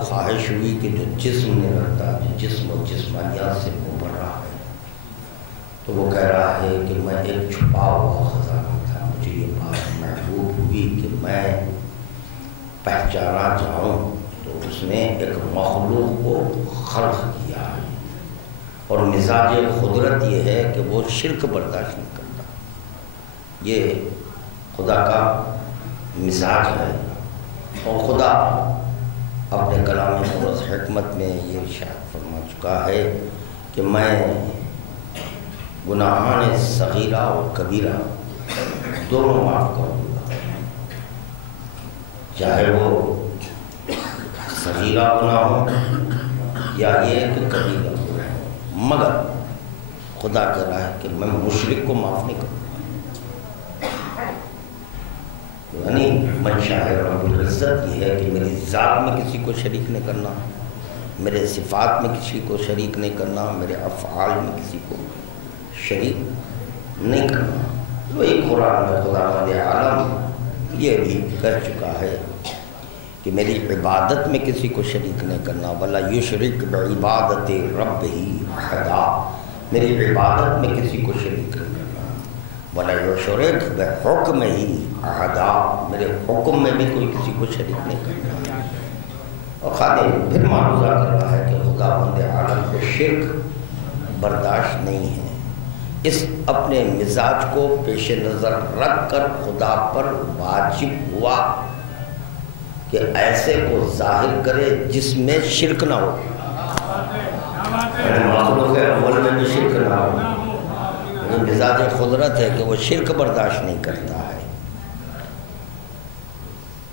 خواہش ہوئی کہ جو جسم نے رکھتا ہے جسم و جسمانیات سے ابھر رہا ہے تو وہ کہہ رہا ہے کہ میں ایک چھپا ہوا خزانہ تھا، مجھے یہ بات محبوب ہوئی کہ میں پہچانا چاہوں تو اس نے ایک مخلوق کو خلق کیا ہے اور مزاج قدرت یہ ہے کہ وہ شرک برداشت نہیں کرتا، یہ خدا کا مزاج ہے۔ اور خدا اپنے کلام مقدس حکمت میں یہ ارشاد فرما چکا ہے کہ میں گناہان صغیرہ اور کبیرہ دونوں معاف کر دوں گا، چاہے وہ صغیرہ گناہ ہو یا یہ کہ کبیرہ گناہ ہو، مگر خدا کہہ رہا ہے کہ میں مشرک کو معاف نہیں کروں، یعنی منشا ہے رب العزت یہ ہے کہ میری ذات میں کسی کو شریک نہیں کرنا، میرے صفات میں کسی کو شریک نہیں کرنا، میرے افعال میں کسی کو شریک نہیں کرنا۔ وہی قرآن میں خداوند عالم یہ بھی کہہ چکا ہے کہ میری عبادت میں کسی کو شریک نہیں کرنا، وَلَا يُشْرِكْ بِعِبَادَتِ رَبِّهِ أَحَدًا، میری عبادت میں کسی کو شریک نہیں کرنا، وَلَا يُشْرِكْ بِحُكْمِهِ أَحَدًا، میرے حکم میں بھی کوئی کسی کو شریک نہیں کرنا۔ اور خادم پھر معروضہ کر رہا ہے کہ خداوند عالم کو شرک برداشت نہیں ہے، اس اپنے مزاج کو پیش نظر رکھ کر خدا پر واجب ہوا کہ ایسے کو ظاہر کرے جس میں شرک نہ ہو، مخلوق اول میں بھی شرک نہ ہو۔ مزاج قدرت ہے کہ وہ شرک برداشت نہیں کرتا ہے،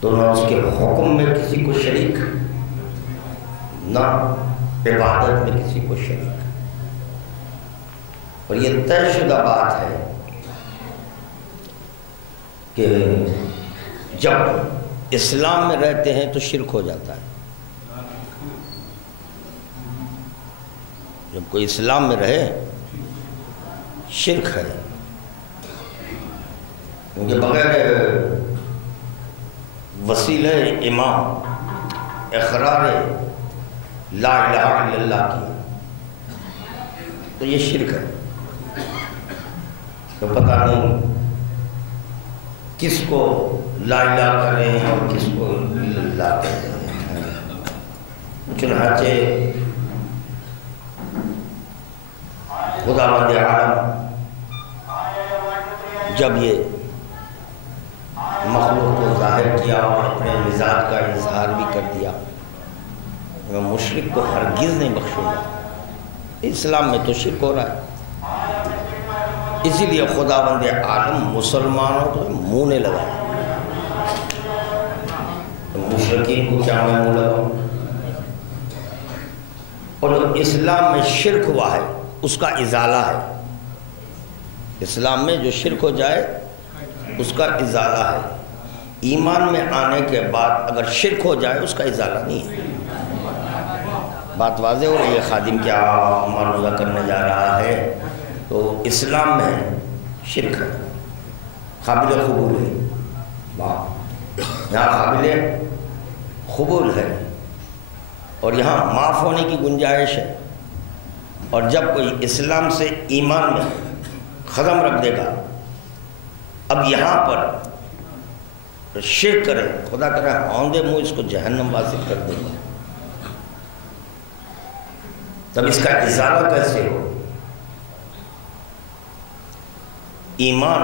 تو نہ اس کے حکم میں کسی کو شریک، نہ عبادت میں کسی کو شریک۔ اور یہ طے شدہ بات ہے کہ جب اسلام میں رہتے ہیں تو شرک ہو جاتا ہے، جب کوئی اسلام میں رہے شرک ہے، کیونکہ بغیر وسیلہ امام اقرار لا الہ الا اللہ کی تو یہ شرک ہے۔ تو پتہ نہیں کس کو لا الہ کر رہے ہیں اور کس کو اللہ کر رہے ہیں۔ چنانچہ خداوند عالم جب یہ مخلوق کو ظاہر کیا اور اپنے مزاج کا اظہار بھی کر دیا، میں مشرک کو ہرگز نہیں بخشوں گا، اسلام میں تو شرک ہو رہا ہے۔ اسی لیے خداوند عالم مسلمانوں کو منہ نہیں لگا، مشرکین کو کیا میں منہ لگاؤں؟ اور جو اسلام میں شرک ہوا ہے اس کا ازالہ ہے، اسلام میں جو شرک ہو جائے اس کا ازالہ ہے، ایمان میں آنے کے بعد اگر شرک ہو جائے اس کا ازالہ نہیں ہے۔ بات واضح ہو رہی ہے؟ خادم کیا معروضہ کرنے جا رہا ہے؟ تو اسلام میں شرک ہے، قابل قبول ہے، یہاں قابل قبول ہے اور یہاں معاف ہونے کی گنجائش ہے۔ اور جب کوئی اسلام سے ایمان میں قدم رکھ دے گا، اب یہاں پر شرک کرے، خدا کرے آندے منہ اس کو جہنم واصل کر دے گا، تب اس کا ازالہ کیسے ہو؟ ایمان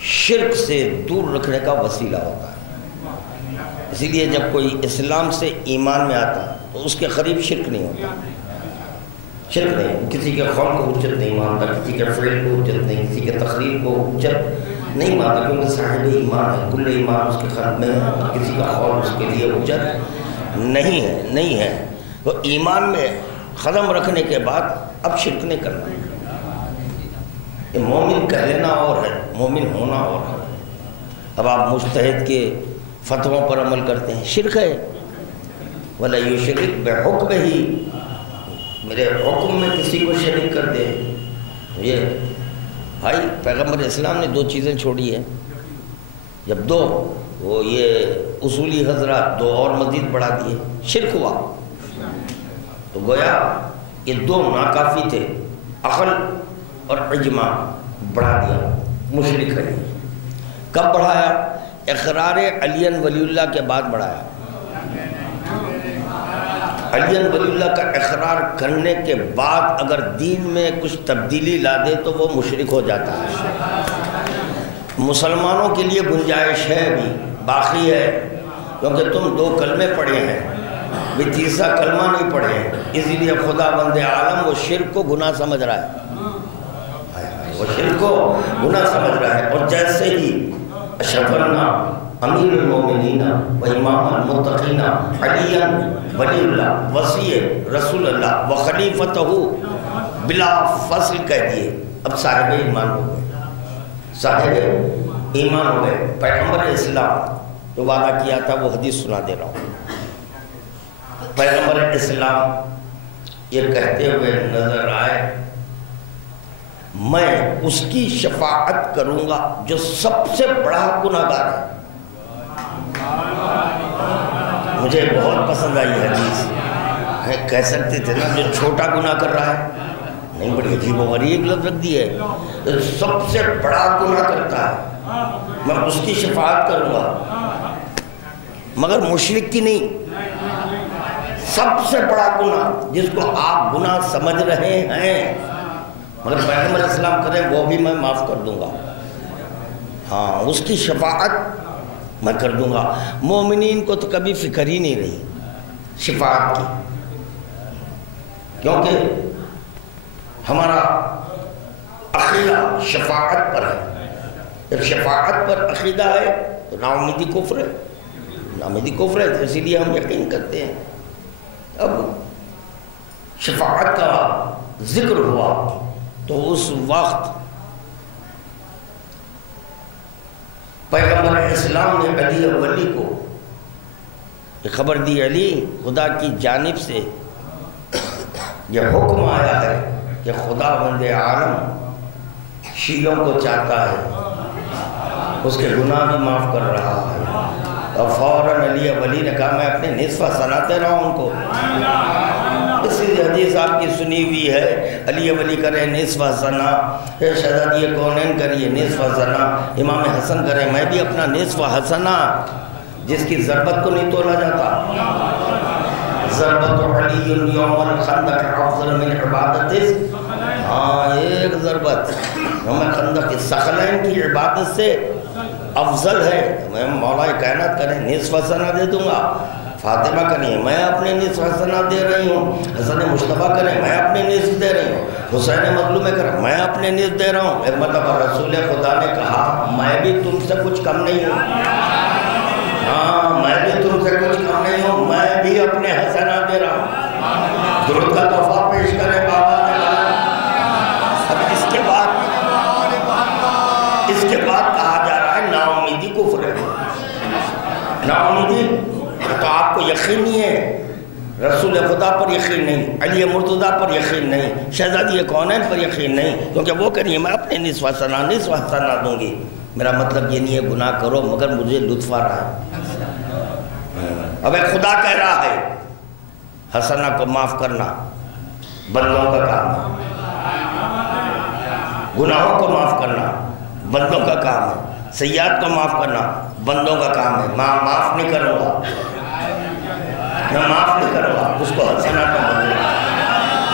شرک سے دور رکھنے کا وسیلہ ہوتا ہے، اسی لیے جب کوئی اسلام سے ایمان میں آتا تو اس کے قریب شرک نہیں ہوتا، شرک نہیں، کسی کے قول کو حجت نہیں مانتا، کسی کے فعل کو حجت نہیں، کسی کے تقریر کو حجت نہیں مانتا، کیونکہ صاحب ایمان ہے، کل ایمان اس کے قلب میں ہے، کسی کا قول اس کے لیے حجت نہیں ہے۔ تو ایمان میں قدم رکھنے کے بعد اب شرک نہیں کرنا، یہ مومن کہہ لینا اور ہے، مومن ہونا اور ہے۔ اب آپ مجتہد کے فتووں پر عمل کرتے ہیں، شرک ہے۔ وَلَا يُشْرِكْ بِحُكْمِهِ، میرے حکم میں کسی کو شریک کر دے۔ یہ بھائی پیغمبر اسلام نے دو چیزیں چھوڑی ہیں، جب دو وہ یہ اصولی حضرات دو اور مزید بڑھا دیے، شرک ہوا تو گویا یہ دو ناکافی تھے، عقل اور اجماع، بڑھا دیا، مشرک ہے۔ کب بڑھایا؟ اقرار علی ولی اللہ کے بعد بڑھایا۔ علی ولی اللہ کا اقرار کرنے کے بعد اگر دین میں کچھ تبدیلی لا دے تو وہ مشرک ہو جاتا ہے۔ مسلمانوں کے لیے گنجائش ہے، بھی باقی ہے، کیونکہ تم دو کلمے پڑھے ہیں، بھی تیسرا کلمہ نہیں پڑھے ہیں، اسی لیے خدا بند عالم وہ شرک کو گناہ سمجھ رہا ہے، وہ شرک کو گناہ سمجھ رہا ہے۔ اور جیسے ہی اشرف امیر المومنین و امام المتقین علی ولی اللہ وصی رسول اللہ و خلیفتہ بلا فصل کہہ دیے، اب صاحب ایمان ہو گئے، صاحب ایمان ہو گئے۔ پیغمبر اسلام جو وعدہ کیا تھا وہ حدیث سنا دے رہا ہوں۔ پیغمبر اسلام یہ کہتے ہوئے نظر آئے میں اس کی شفاعت کروں گا جو سب سے بڑا گناہگار ہے۔ مجھے بہت پسند آئی حدیث، کہہ سکتے تھے نا جو چھوٹا گناہ کر رہا ہے، نہیں بڑی عجیب و غریب لفظ رکھ دی ہے، سب سے بڑا گناہ کرتا ہے میں اس کی شفاعت کروں گا، مگر مشرک کی نہیں، سب سے بڑا گناہ جس کو آپ گناہ سمجھ رہے ہیں مگر پیغمبر علیہ السلام کریں وہ بھی میں معاف کر دوں گا، ہاں اس کی شفاعت میں کر دوں گا۔ مومنین کو تو کبھی فکر ہی نہیں رہی شفاعت کی، کیونکہ ہمارا عقیدہ شفاعت پر ہے، جب شفاعت پر عقیدہ ہے تو ناامیدی کفر ہے، ناامیدی کفر ہے، اسی لیے ہم یقین کرتے ہیں۔ اب شفاعت کا ذکر ہوا تو اس وقت پیغمبر اسلام نے علی ولی کو یہ خبر دی، علی خدا کی جانب سے یہ حکم آیا ہے کہ خدا بند عالم شیعوں کو چاہتا ہے، اس کے گناہ بھی معاف کر رہا ہے، اور فوراً علی ولی نے کہا میں اپنے نصف حسنات دے رہا ہوں ان کو۔ اسی حدیث آپ کی سنی ہوئی ہے، علی ولی کرے نصف حسنہ، شہزادی کونین کریے نصف حسنہ، امام حسن کرے میں بھی اپنا نصف حسنہ، جس کی ضربت کو نہیں تولا جاتا۔ ضربت علی یوم الخندق افضل من عبادت، ہاں ایک ضربت یوم خندق ثقلین کی عبادت سے افضل ہے۔ میں مولا کائنات کریں نصف حسنہ دے دوں گا، فاطمہ کریں میں اپنے نصف حسنہ دے رہی ہوں، حسن مصطفیٰ کریں میں اپنے نصف دے رہی ہوں، حسین مظلوم کریں میں اپنے نصف دے رہا ہوں۔ ایک مرتبہ رسول خدا نے کہا میں بھی تم سے کچھ کم نہیں ہوں، ہاں میں بھی تم سے کچھ کم نہیں ہوں، میں بھی اپنے حسنہ دے رہا ہوں۔ درود کا تحفہ پیش کریں بابا نے کہا۔ اب اس کے بعد کہا جا رہا ہے ناامیدی کفر ہے، ناامیدی تو آپ کو یقین نہیں ہے، رسول خدا پر یقین نہیں، علی مرتضیٰ پر یقین نہیں، شہزادی کونین پر یقین نہیں، کیونکہ وہ کہہ رہی ہے میں اپنے نصف حسنہ دوں گی۔ میرا مطلب یہ نہیں ہے گناہ کرو مگر مجھے لطف آ رہا ہے۔ اب خدا کہہ رہا ہے حسنہ کو معاف کرنا بندوں کا کام ہے، گناہوں کو معاف کرنا بندوں کا کام ہے، سیئات کو معاف کرنا بندوں کا کام ہے۔ میں معاف نہیں کروں گا، میں معاف نہیں کروں گا، اس کو حسنہ کا بدلے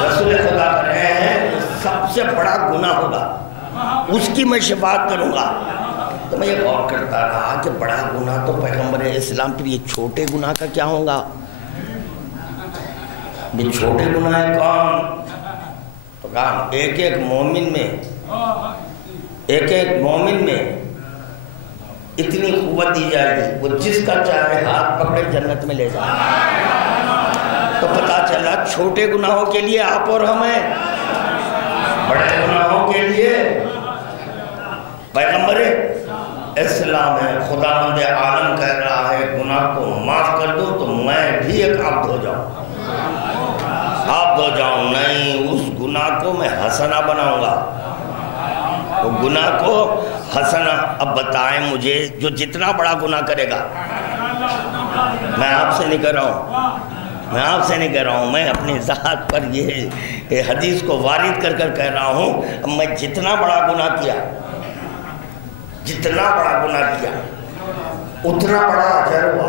رسول خدا کر رہے ہیں سب سے بڑا گناہ ہوگا اس کی میں شفاعت کروں گا۔ تو میں یہ غور کرتا رہا کہ بڑا گناہ تو پیغمبر اسلام پر، یہ چھوٹے گناہ کا کیا ہوگا؟ یہ چھوٹے گناہ کون؟ تو کہا ایک ایک مومن میں اتنی قوت دی جائے گی وہ جس کا چاہے ہاتھ پکڑے جنت میں لے جائے۔ تو پتا چلا چھوٹے گناہوں کے لیے آپ اور ہم ہیں، بڑے گناہوں کے لیے پیغمبر اسلام ہے۔ خداوند عالم کہہ رہا ہے گناہ کو معاف کر دو تو میں بھی ایک عبد ہو جاؤں، نہیں اس گناہ کو میں حسنہ بناؤں گا، وہ گناہ کو حسنہ۔ اب بتائیں مجھے جو جتنا بڑا گناہ کرے گا، میں آپ سے نہیں کہہ رہا ہوں، میں اپنی ذات پر یہ حدیث کو وارد کر کہہ رہا ہوں، اب میں جتنا بڑا گناہ کیا اتنا بڑا اجر ہوا،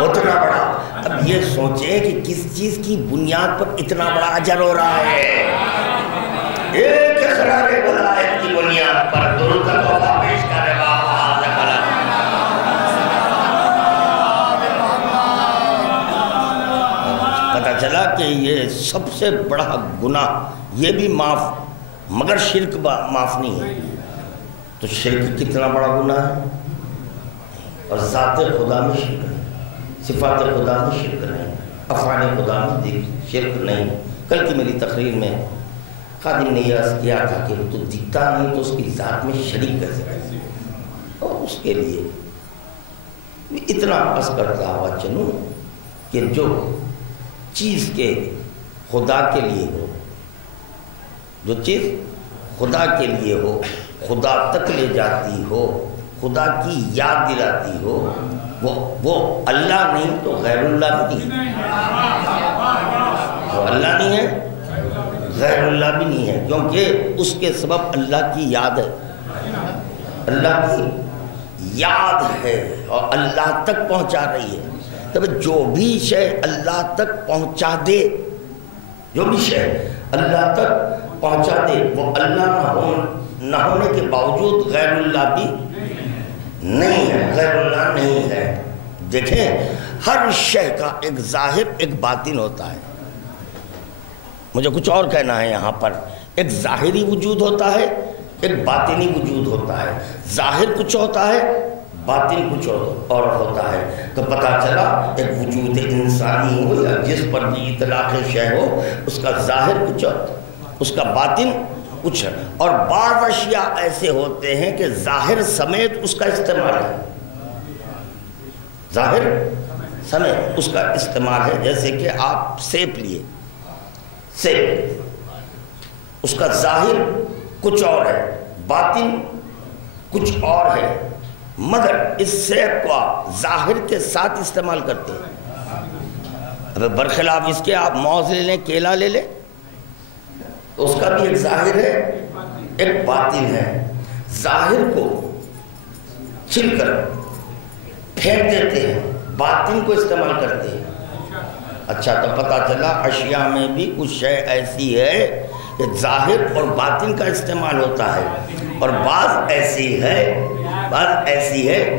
اتنا بڑا۔ اب یہ سوچیں کہ کس چیز کی بنیاد پر اتنا بڑا اجر ہو رہا ہے؟ ایک اقرار ولایت کی بنیاد پر درود کا تحفہ پیش کرے پتہ چلا کہ یہ سب سے بڑا گناہ یہ بھی معاف، مگر شرک معاف نہیں ہے۔ تو شرک کتنا بڑا گناہ ہے، اور ذات خدا میں شرک نہیں، صفات خدا میں شرک نہیں، افعال خدا میں شرک نہیں۔ کل کی میری تقریر میں خادم نے یہ عرض کیا تھا کہ تو دکھتا نہیں تو اس کی ذات میں شریک کیسے کرے، اور اس کے لیے اتنا عرض کرتا ہوا چلوں کہ جو چیز کے خدا کے لیے ہو جو چیز خدا کے لیے ہو، خدا تک لے جاتی ہو، خدا کی یاد دلاتی ہو، وہ اللہ نہیں تو غیر اللہ بھی نہیں ہے۔ وہ اللہ نہیں ہے، غیر اللہ بھی نہیں ہے، کیونکہ اس کے سبب اللہ کی یاد ہے، اللہ کی یاد ہے اور اللہ تک پہنچا رہی ہے۔ تب جو بھی شے اللہ تک پہنچا دے، جو بھی شے اللہ تک پہنچا دے، وہ اللہ نہ ہونے کے باوجود غیر اللہ بھی نہیں ہے، غیر اللہ نہیں ہے۔ دیکھیں ہر شے کا ایک ظاہر ایک باطن ہوتا ہے۔ مجھے کچھ اور کہنا ہے یہاں پر، ایک ظاہری وجود ہوتا ہے، ایک باطنی وجود ہوتا ہے۔ ظاہر کچھ ہوتا ہے، باطن کچھ اور ہوتا ہے۔ تو پتہ چلا ایک وجود انسانی ہو یا جس پر بھی اطلاق شے ہو، اس کا ظاہر کچھ ہوتا ہے، اس کا باطن کچھ ہے۔ اور بعض اشیاء ایسے ہوتے ہیں کہ ظاہر سمیت اس کا استعمال ہے، ظاہر سمیت اس کا استعمال ہے۔ جیسے کہ آپ سیب لیے، سیب اس کا ظاہر کچھ اور ہے، باطن کچھ اور ہے، مگر اس سیب کو آپ ظاہر کے ساتھ استعمال کرتے ہیں۔ اب برخلاف اس کے آپ موز لے لیں، کیلا لے لیں، تو اس کا بھی ایک ظاہر ہے، ایک باطن ہے۔ ظاہر کو چھل کر پھینک دیتے ہیں، باطن کو استعمال کرتے ہیں۔ اچھا، تو پتہ چلا اشیاء میں بھی کچھ شے ایسی ہے کہ ظاہر اور باطن کا استعمال ہوتا ہے، اور بعض ایسی ہے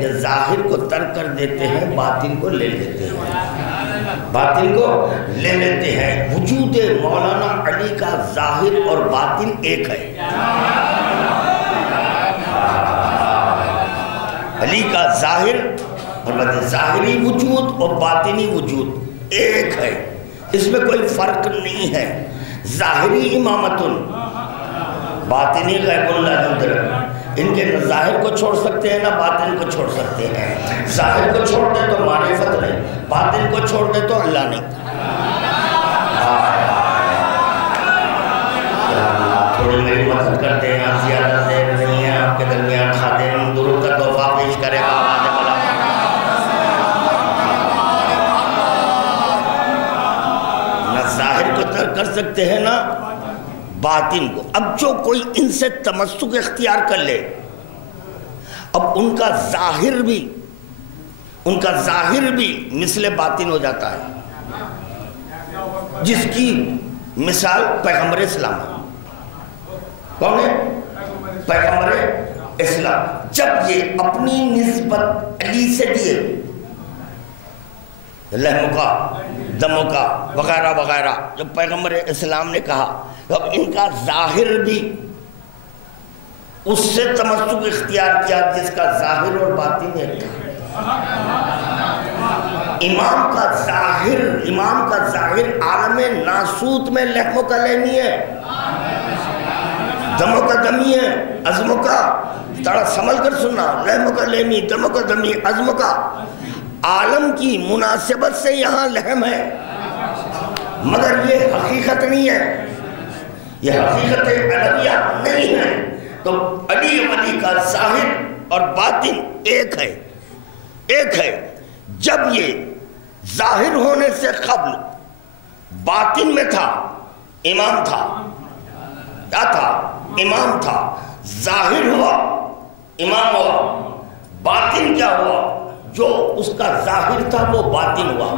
کہ ظاہر کو ترک کر دیتے ہیں، باطن کو لے لیتے ہیں، باطن کو لے لیتے ہیں۔ وجود مولانا علی کا ظاہر اور باطن ایک ہے، علی کا ظاہر اور ظاہری وجود اور باطنی وجود ایک ہے، اس میں کوئی فرق نہیں ہے۔ ظاہری امامت، باطنی غیب اللہ یدرک، ان کے نہ ظاہر کو چھوڑ سکتے ہیں نہ باطن کو چھوڑ سکتے ہیں۔ ظاہر کو چھوڑ دے تو معرفت نہیں، باطن کو چھوڑ دے تو اللہ نہیں۔ تھوڑی میری مدد کرتے ہیں، آپ زیادہ دیر نہیں ہے، آپ کے درمیان خادم درود کا تحفہ پیش کرے گا۔ ظاہر کو ترک کر سکتے ہیں نا باطن کو۔ اب جو کوئی ان سے تمسک اختیار کر لے، اب ان کا ظاہر بھی مثل باطن ہو جاتا ہے، جس کی مثال پیغمبر اسلام ہے۔ کون ہے؟ پیغمبر اسلام۔ جب یہ اپنی نسبت علی سے دیے، لہموں کا، دموں کا وغیرہ وغیرہ، جب پیغمبر اسلام نے کہا، تو اب ان کا ظاہر بھی اس سے تمسک اختیار کیا جس کا ظاہر اور باطن ایک تھا۔ امام کا ظاہر عالم ناسوت میں لہموں کا لہمی ہے، دموں کا دمی ہے، عزموں کا، تھوڑا سنبھل کر سننا، لہموں کا لہمی، دموں کا دمی، عزموں کا۔ عالم کی مناسبت سے یہاں لہم ہے، مگر یہ حقیقت نہیں ہے، یہ حقیقت علویہ نہیں ہے۔ تو علی ولی کا ظاہر اور باطن ایک ہے۔ جب یہ ظاہر ہونے سے قبل باطن میں تھا، امام تھا، کیا تھا؟ امام تھا۔ ظاہر ہوا، امام ہوا، باطن کیا ہوا؟ جو اس کا ظاہر تھا وہ باطن ہوا،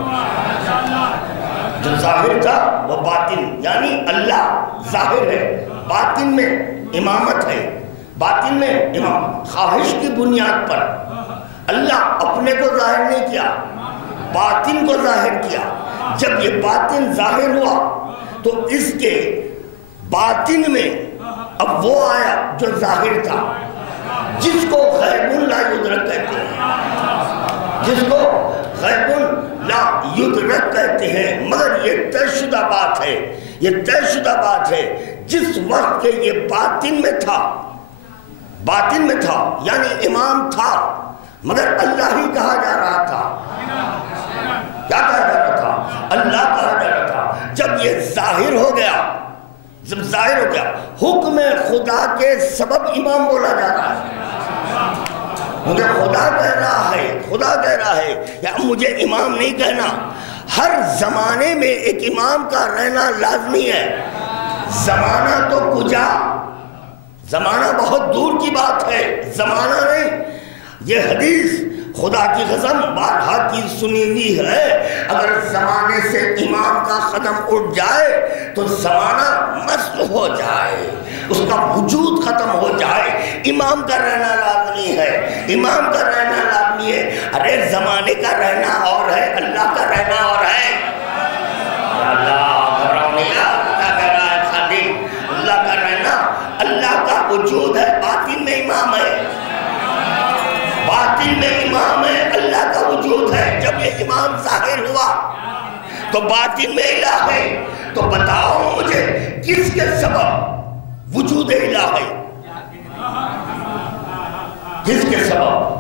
جو ظاہر تھا وہ باطن، یعنی اللہ ظاہر ہے، باطن میں امامت ہے، باطن میں امام۔ خواہش کی بنیاد پر اللہ اپنے کو ظاہر نہیں کیا، باطن کو ظاہر کیا۔ جب یہ باطن ظاہر ہوا تو اس کے باطن میں اب وہ آیا جو ظاہر تھا، جس کو غیب لا یدرک کہتے ہیں، جس کو غیب لا یدرک کہتے ہیں۔ مگر یہ طے شدہ بات ہے، یہ طے شدہ بات ہے، جس وقت کہ یہ باطن میں تھا، یعنی امام تھا، مگر اللہ ہی کہا جا رہا تھا۔ کیا کہا جا رہا تھا؟ اللہ کہا جا رہا تھا۔ جب یہ ظاہر ہو گیا، جب ظاہر ہو گیا حکم خدا کے سبب امام بولا جاتا ہے. مجھے خدا کہہ رہا ہے یا مجھے امام نہیں کہنا. ہر زمانے میں ایک امام کا رہنا لازمی ہے. زمانہ تو کجا، زمانہ بہت دور کی بات ہے، زمانہ نہیں. یہ حدیث خدا کی قسم بارہا کی سنی ہوئی ہے. اگر زمانے سے امام کا قدم اٹھ جائے تو زمانہ مست ہو جائے، اس کا وجود ختم ہو جائے. امام کا رہنا لازمی ہے، امام کا رہنا لازمی ہے. ارے زمانے کا رہنا اور ہے، اللہ کا رہنا اور ہے. اللہ کا رہنا، اللہ کا وجود ہے، باطن میں امام ہے، باطن میں امام ہے، اللہ کا وجود ہے. جب یہ امام ظاہر ہوا تو باطن میں الہ ہے. تو بتاؤ مجھے کس کے سبب وجود الہ ہے؟ کس کے سبب؟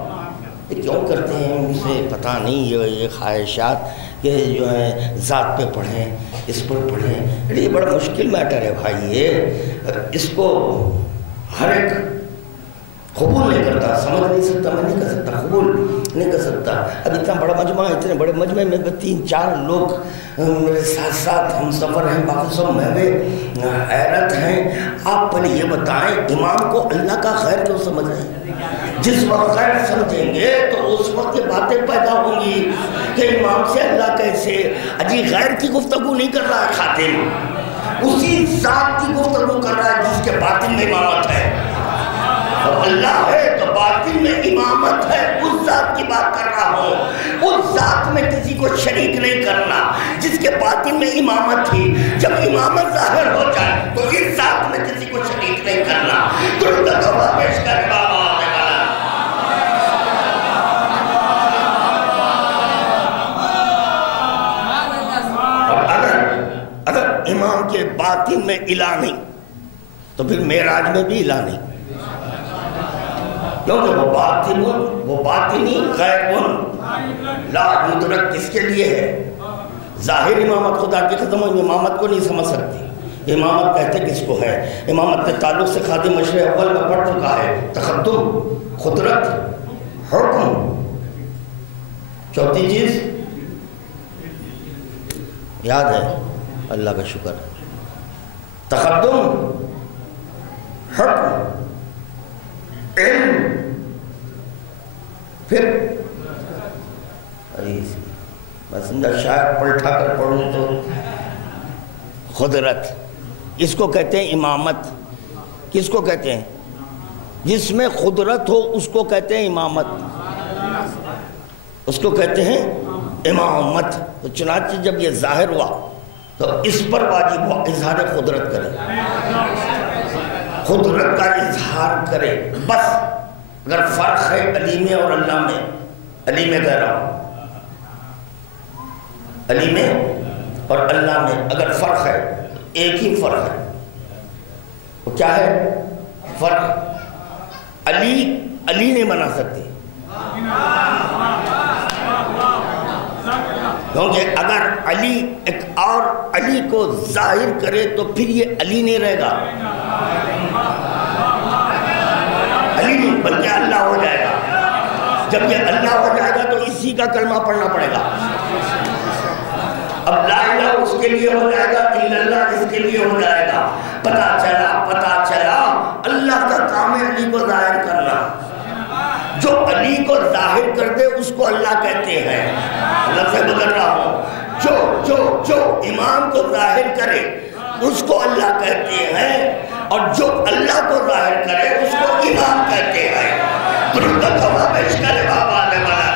کیوں کرتے ہیں مجھے پتہ نہیں. یہ خواہشات کہ جو ہے ذات پہ پڑھیں، اس پر پڑھیں، یہ بڑا مشکل میٹر ہے بھائی. یہ اس کو ہر ایک قبول نہیں کرتا، سمجھ نہیں سکتا، میں نہیں کر سکتا، قبول نہیں کر سکتا. اب اتنا بڑا مجمع ہے، اتنے بڑے مجمع میں 3-4 لوگ میرے ساتھ ساتھ ہم سفر ہیں، باقی سب محوے حیرت ہیں. آپ پہلے یہ بتائیں امام کو اللہ کا خیر کیوں سمجھ رہے ہیں؟ جس وقت خیر سمجھیں گے تو اس وقت یہ باتیں پیدا ہوں گی کہ امام سے اللہ کیسے. اجی غیر کی گفتگو نہیں کر رہا ہے خاتم، اسی ذات کی گفتگو کر رہا ہے جس کے باطن میں امامت ہے. اور اللہ ہے تو باطن میں امامت ہے، اس ذات کی بات کر رہا ہوں. اس ذات میں کسی کو شریک نہیں کرنا جس کے باطن میں امامت تھی. جب امامت ظاہر ہو جائے تو اس ذات میں کسی کو شریک نہیں کرنا. درود و توبہ پیش کر بابا. اگر امام کے باطن میں الہ نہیں تو پھر معراج میں بھی الہ نہیں، کیونکہ وہ باطنی غیب لا یدرک کس کے لیے ہے. ظاہر امامت خدا کی قسم امامت کو نہیں سمجھ سکتی. امامت کہتے کس کو ہے؟ امامت کے تعلق سے خادم مشرع اول میں پڑھ چکا ہے. تقدم، قدرت، حکم. چوتھی چیز یاد ہے؟ اللہ کا شکر. تقدم، حکم، علم، پھر میں سمجھا شاید پلٹا کر پڑھوں تو قدرت. اس کو کہتے ہیں امامت. کس کو کہتے ہیں؟ جس میں قدرت ہو اس کو کہتے ہیں امامت، اس کو کہتے ہیں امامت. تو چنانچہ جب یہ ظاہر ہوا تو اس پر واجب ہوا اظہار قدرت کرے، قدرت کا اظہار کرے. بس اگر فرق ہے علی میں اور اللہ میں، علی میں کہہ رہا ہوں، علی میں اور اللہ میں اگر فرق ہے، ایک ہی فرق ہے. وہ کیا ہے فرق؟ علی نہیں بنا سکتے، کیونکہ اگر علی ایک اور علی کو ظاہر کرے تو پھر یہ علی نہیں رہے گا، علی نہیں بلکہ اللہ ہو جائے گا. جب یہ اللہ ہو جائے گا تو اسی کا کلمہ پڑھنا پڑے گا. اب لا الہ اس کے لیے ہو جائے گا، الا اللہ اس کے لیے ہو جائے گا. پتہ چلا اللہ کا کام ہے علی کو ظاہر کرنا. جو علی کو ظاہر کر دے اس کو اللہ کہتے ہیں. اللہ سے بدل رہا ہوں، جو امام کو ظاہر کرے اس کو اللہ کہتے ہیں، اور جو اللہ کو ظاہر کرے اس کو امام کہتے ہیں. درود و توبہ پیش کرے بابا نے بنا.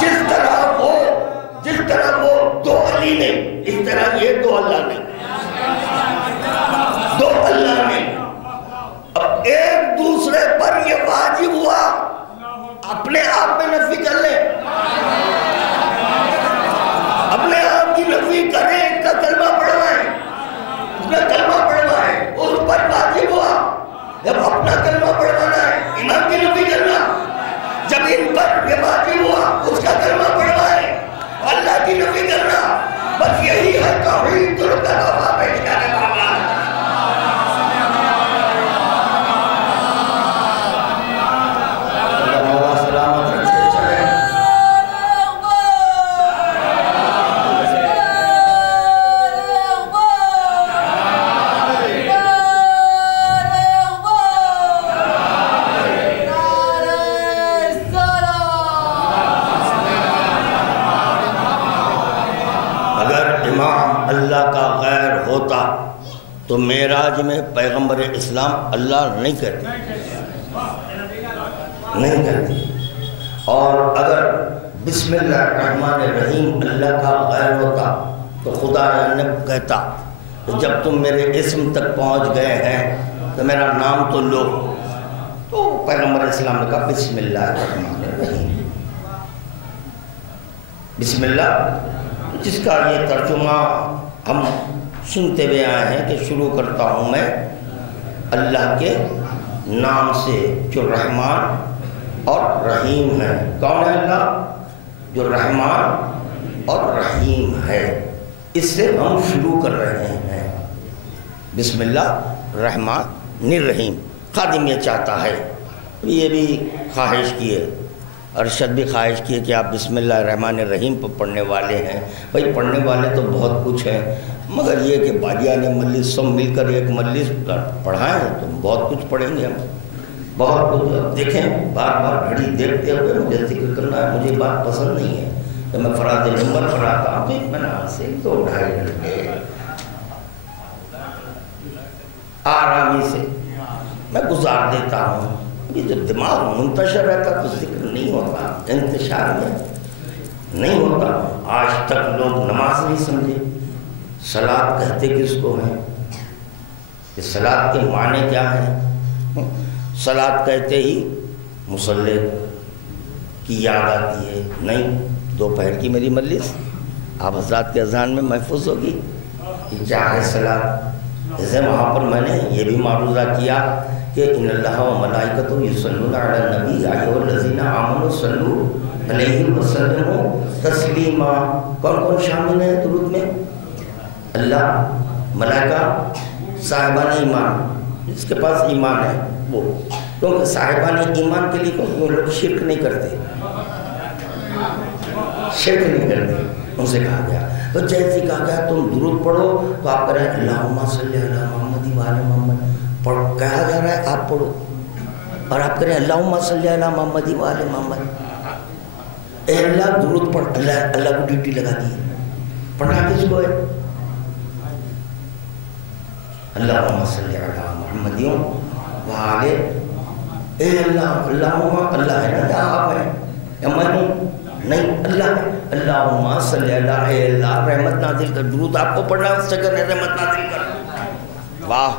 جس طرح وہ دو علی نے، اس طرح یہ دو اللہ نے، دو اللہ نے. اب ایک دوسرے پر یہ واجب ہوا اپنے آپ میں نفی کر لیں، اپنے آپ کی نفی کریں، ایک کا کلمہ پڑھوائیں، اس کا کلمہ پڑھوائیں، اس پر واجب ہوا. جب اپنا کلمہ پڑھوانا ہے امام کی نفی کرنا، جب ان پر یہ واجب ہوا اس کا کلمہ پڑھوائیں، اللہ کی نفی کرنا. امام اللہ کا غیر ہوتا تو معراج میں پیغمبر اسلام اللہ نہیں کہتے، نہیں کہتے۔ اور اگر بسم اللہ الرحمن الرحیم اللہ کا غیر ہوتا تو خدا نے کہتا کہ جب تم میرے اسم تک پہنچ گئے ہیں تو میرا نام تو لو، تو پیغمبر اسلام نے کہا بسم اللہ الرحمن الرحیم۔ بسم اللہ جس کا یہ ترجمہ ہم سنتے ہوئے آئے ہیں کہ شروع کرتا ہوں میں اللہ کے نام سے جو رحمان اور رحیم ہے۔ کون ہے اللہ؟ جو رحمان اور رحیم ہے، اس سے ہم شروع کر رہے ہیں۔ بسم اللہ الرحمن الرحیم۔ خادم یہ چاہتا ہے، یہ بھی خواہش کی ہے، ارشد بھی خواہش کی ہے کہ آپ بسم اللہ الرحمن الرحیم پر پڑھنے والے ہیں۔ بھائی پڑھنے والے تو بہت کچھ ہیں، مگر یہ کہ باجیان مجلس سب مل کر ایک مجلس پڑھائیں تو بہت کچھ پڑھیں گے ہم، بہت کچھ۔ دیکھیں بار بار گھڑی دیکھتے ہوئے مجھے ذکر کرنا ہے، مجھے بات پسند نہیں ہے کہ میں فراد نمبر پر آتا ہوں تو اطمینان سے 2-2.5 گھنٹے آرامی سے میں گزار دیتا ہوں۔ یہ جب دماغ منتشر رہتا تو ذکر نہیں ہوتا، انتشار میں نہیں ہوتا۔ آج تک لوگ نماز نہیں سمجھے، صلاۃ کہتے کس کو ہیں، کہ صلاۃ کے معنی کیا ہیں؟ صلاۃ کہتے ہی مصلی کی یاد آتی ہے۔ نہیں، دوپہر کی میری مجلس آپ حضرات کے اذہان میں محفوظ ہوگی کہ کیا ہے صلاۃ۔ جیسے وہاں پر میں نے یہ بھی معروضہ کیا کہ ان اللہ و ملائکتہ یصلون علی النبی یا ایھا الذین آمنوا صلوا علیہ وسلموا تسلیما۔ کون کون شامل ہے درود میں؟ اللہ، ملائکہ، صاحبان ایمان، جس کے پاس ایمان ہے وہ، کیونکہ صاحبان ایمان کے لیے وہ لوگ شرک نہیں کرتے، شرک نہیں کرتے، ان سے کہا گیا۔ تو جیسے کہا گیا تم درود پڑھو تو آپ کریں اللہم صلی علی محمد وعلی محمد، کہا جا رہا ہے آپ پڑھو، اور آپ کریں اللہم صلی علی محمد وعلی محمد۔ اے اللہ درود پڑھ، اللہ کو ڈیوٹی لگا دی، پڑھنا کس کو ہے؟ اللہم صلی علی محمد وعلی، اے اللہ، اللہم اللہ ہے نا یا آپ ہیں یا میں ہوں؟ نہیں، اللہ ہے۔ اللہم صلی علی، اے اللہ رحمت نازل کر، درود آپ کو پڑھنا ہے، اس سے کریں رحمت نازل کر۔ واہ،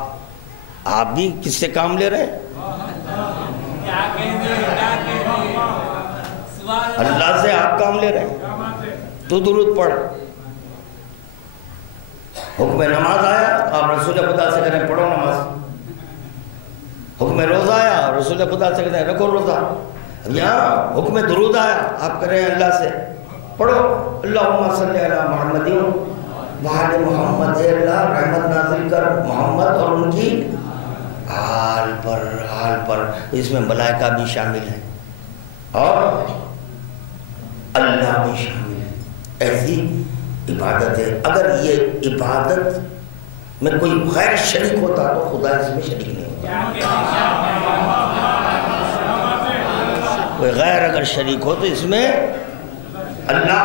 آپ بھی کس سے کام لے رہے ہیں؟ اللہ سے آپ کام لے رہے ہیں، تو درود پڑھ۔ حکم نماز آیا آپ رسول خدا سے کہتے ہیں پڑھو نماز، حکم روزہ آیا رسول خدا سے کہتے ہیں رکھو روزہ، یہاں حکم درود آیا آپ کریں اللہ سے پڑھو اللہم صلی علی محمد وعلی محمد، اے اللہ رحمت نازل کر محمد اور ان کی آل پر۔ اس میں ملائکہ بھی شامل ہیں اور اللہ بھی شامل ہے۔ ایسی عبادت ہے، اگر یہ عبادت میں کوئی غیر شریک ہوتا تو خدا اس میں شریک نہیں ہوتا۔ کوئی غیر اگر شریک ہو تو اس میں اللہ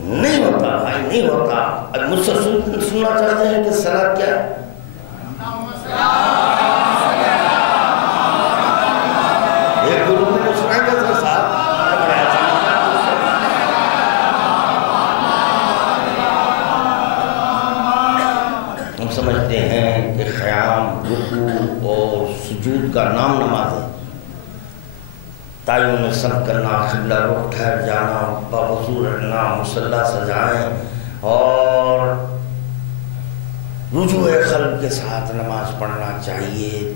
نہیں ہوتا، بھائی نہیں ہوتا۔ اب مجھ سے سننا چاہتے ہیں کہ صلاۃ کیا ہے؟ ایک گروپ میں تو سنائیں گے صاحب، ہم سمجھتے ہیں کہ قیام، رکوع اور سجود کا نام نماز ہے۔ تعین سب کرنا، قبلہ رخ ٹھہر جانا، باوضو رہنا، مصلی سجائیں اور رجوع قلب کے ساتھ نماز پڑھنا چاہیے۔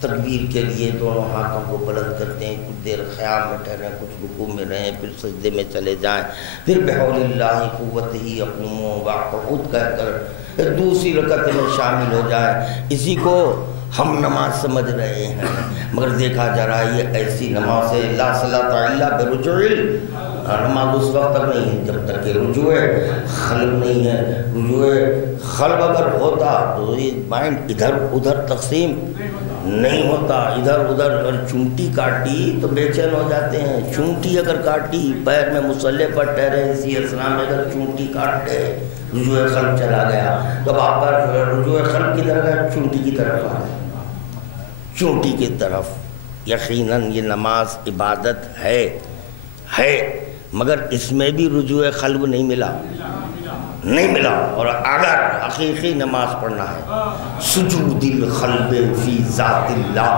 تکبیر کے لیے دونوں ہاتھوں کو بلند کرتے ہیں، کچھ دیر خیام میں ٹھہریں، کچھ رکوع میں رہیں، پھر سجدے میں چلے جائیں، پھر بحول اللہ قوتہ اقوموا وقعود کہہ کر دوسری رکعت میں شامل ہو جائیں۔ اسی کو ہم نماز سمجھ رہے ہیں، مگر دیکھا جا رہا ہے یہ ایسی نماز ہے لا صلاۃ الا برجوع، نماز اس وقت تک نہیں ہے جب تک کہ رجوع قلب نہیں ہے۔ رجوع قلب اگر ہوتا تو یہ مائنڈ ادھر ادھر تقسیم نہیں ہوتا. ادھر ادھر اگر چونٹی کاٹی تو بے چین ہو جاتے ہیں. چونٹی اگر کاٹی پیر میں مصلے پر ٹھہرے اسی اسلام میں اگر چونٹی کاٹ دے رجوع قلب چلا گیا تو آپ کا رجوع قلب کی طرف چونٹی کی طرف آ گیا. چونٹی کی طرف. یقیناً یہ نماز عبادت ہے مگر اس میں بھی رجوع قلب نہیں ملا. اور اگر حقیقی نماز پڑھنا ہے سجود القلب فی ذات اللہ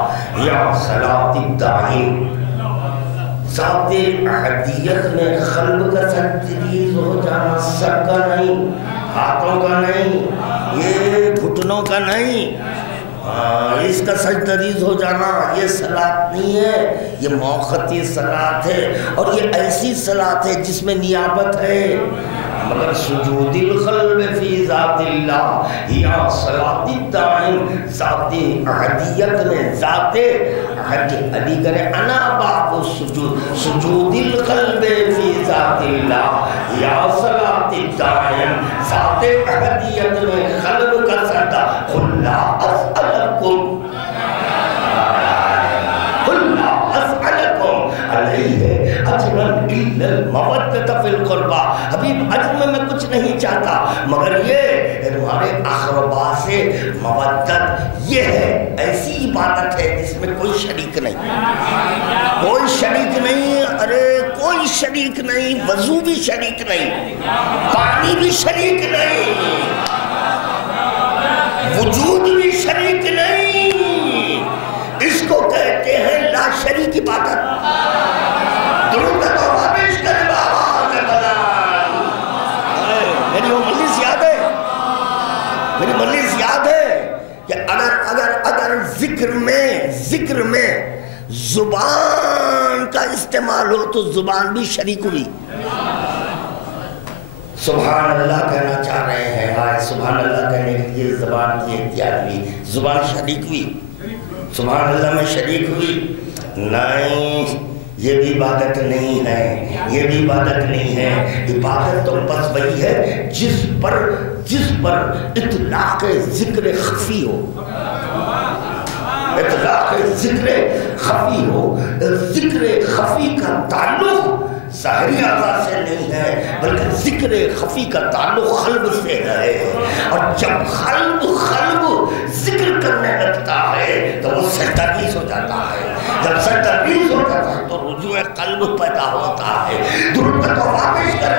یا صلاۃ الدائم، ذات احدیت میں قلب کا تجریز ہو جانا، سر کا نہیں، ہاتھوں کا نہیں، یہ گھٹنوں کا نہیں، اس کا سجدریز ہو جانا یہ صلاۃ نہیں ہے، یہ موقتی صلاۃ ہے. اور یہ ایسی صلاۃ ہے جس میں نیابت ہے. مگر سجود القلب فی ذات اللہ یا صلاۃ الدائم، ذات احدیت میں ذات علی کرے انا باب السجود، سجود القلب فی ذات اللہ یا صلاۃ الدائم، ذات احدیت میں قلب کا سجدہ. قل لا اسألکم علیہ اجرا الا المودۃ فی القربى. حبیب اجر میں کچھ نہیں چاہتا مگر یہ تمہارے اقربا سے مودت. یہ ہے ایسی عبادت ہے جس میں کوئی شریک نہیں، کوئی شریک نہیں. ارے کوئی شریک نہیں، وضو بھی شریک نہیں، پانی بھی شریک نہیں، وجود بھی شریک نہیں. اس کو کہتے ہیں لا شریک عبادت. درود تو واپس کرے بابا میں بلان. میری وہ مجلس یاد ہے کہ اگر ذکر میں زبان کا استعمال ہو تو زبان بھی شریک ہوئی. سبحان اللہ کہنا چاہ رہے ہیں، آج سبحان اللہ کہنے کے لیے زبان کی احتیاط ہوئی، زبان شریک ہوئی، سبحان اللہ میں شریک ہوئی. نہیں، یہ بھی عبادت نہیں ہے، یہ بھی عبادت نہیں ہے. عبادت تو بس وہی ہے جس پر اطلاق ذکر خفی ہو، اطلاق ذکر خفی ہو. ذکر خفی کا تعلق ظاہری اعضاء سے نہیں ہے بلکہ ذکر خفی کا تعلق قلب سے ہے. اور جب قلب ذکر کرنے لگتا ہے تو وہ سجدہ ہو جاتا ہے. جب سجدہ ہو جاتا ہے تو رجوع قلب پیدا ہوتا ہے. درود تو واپس کرے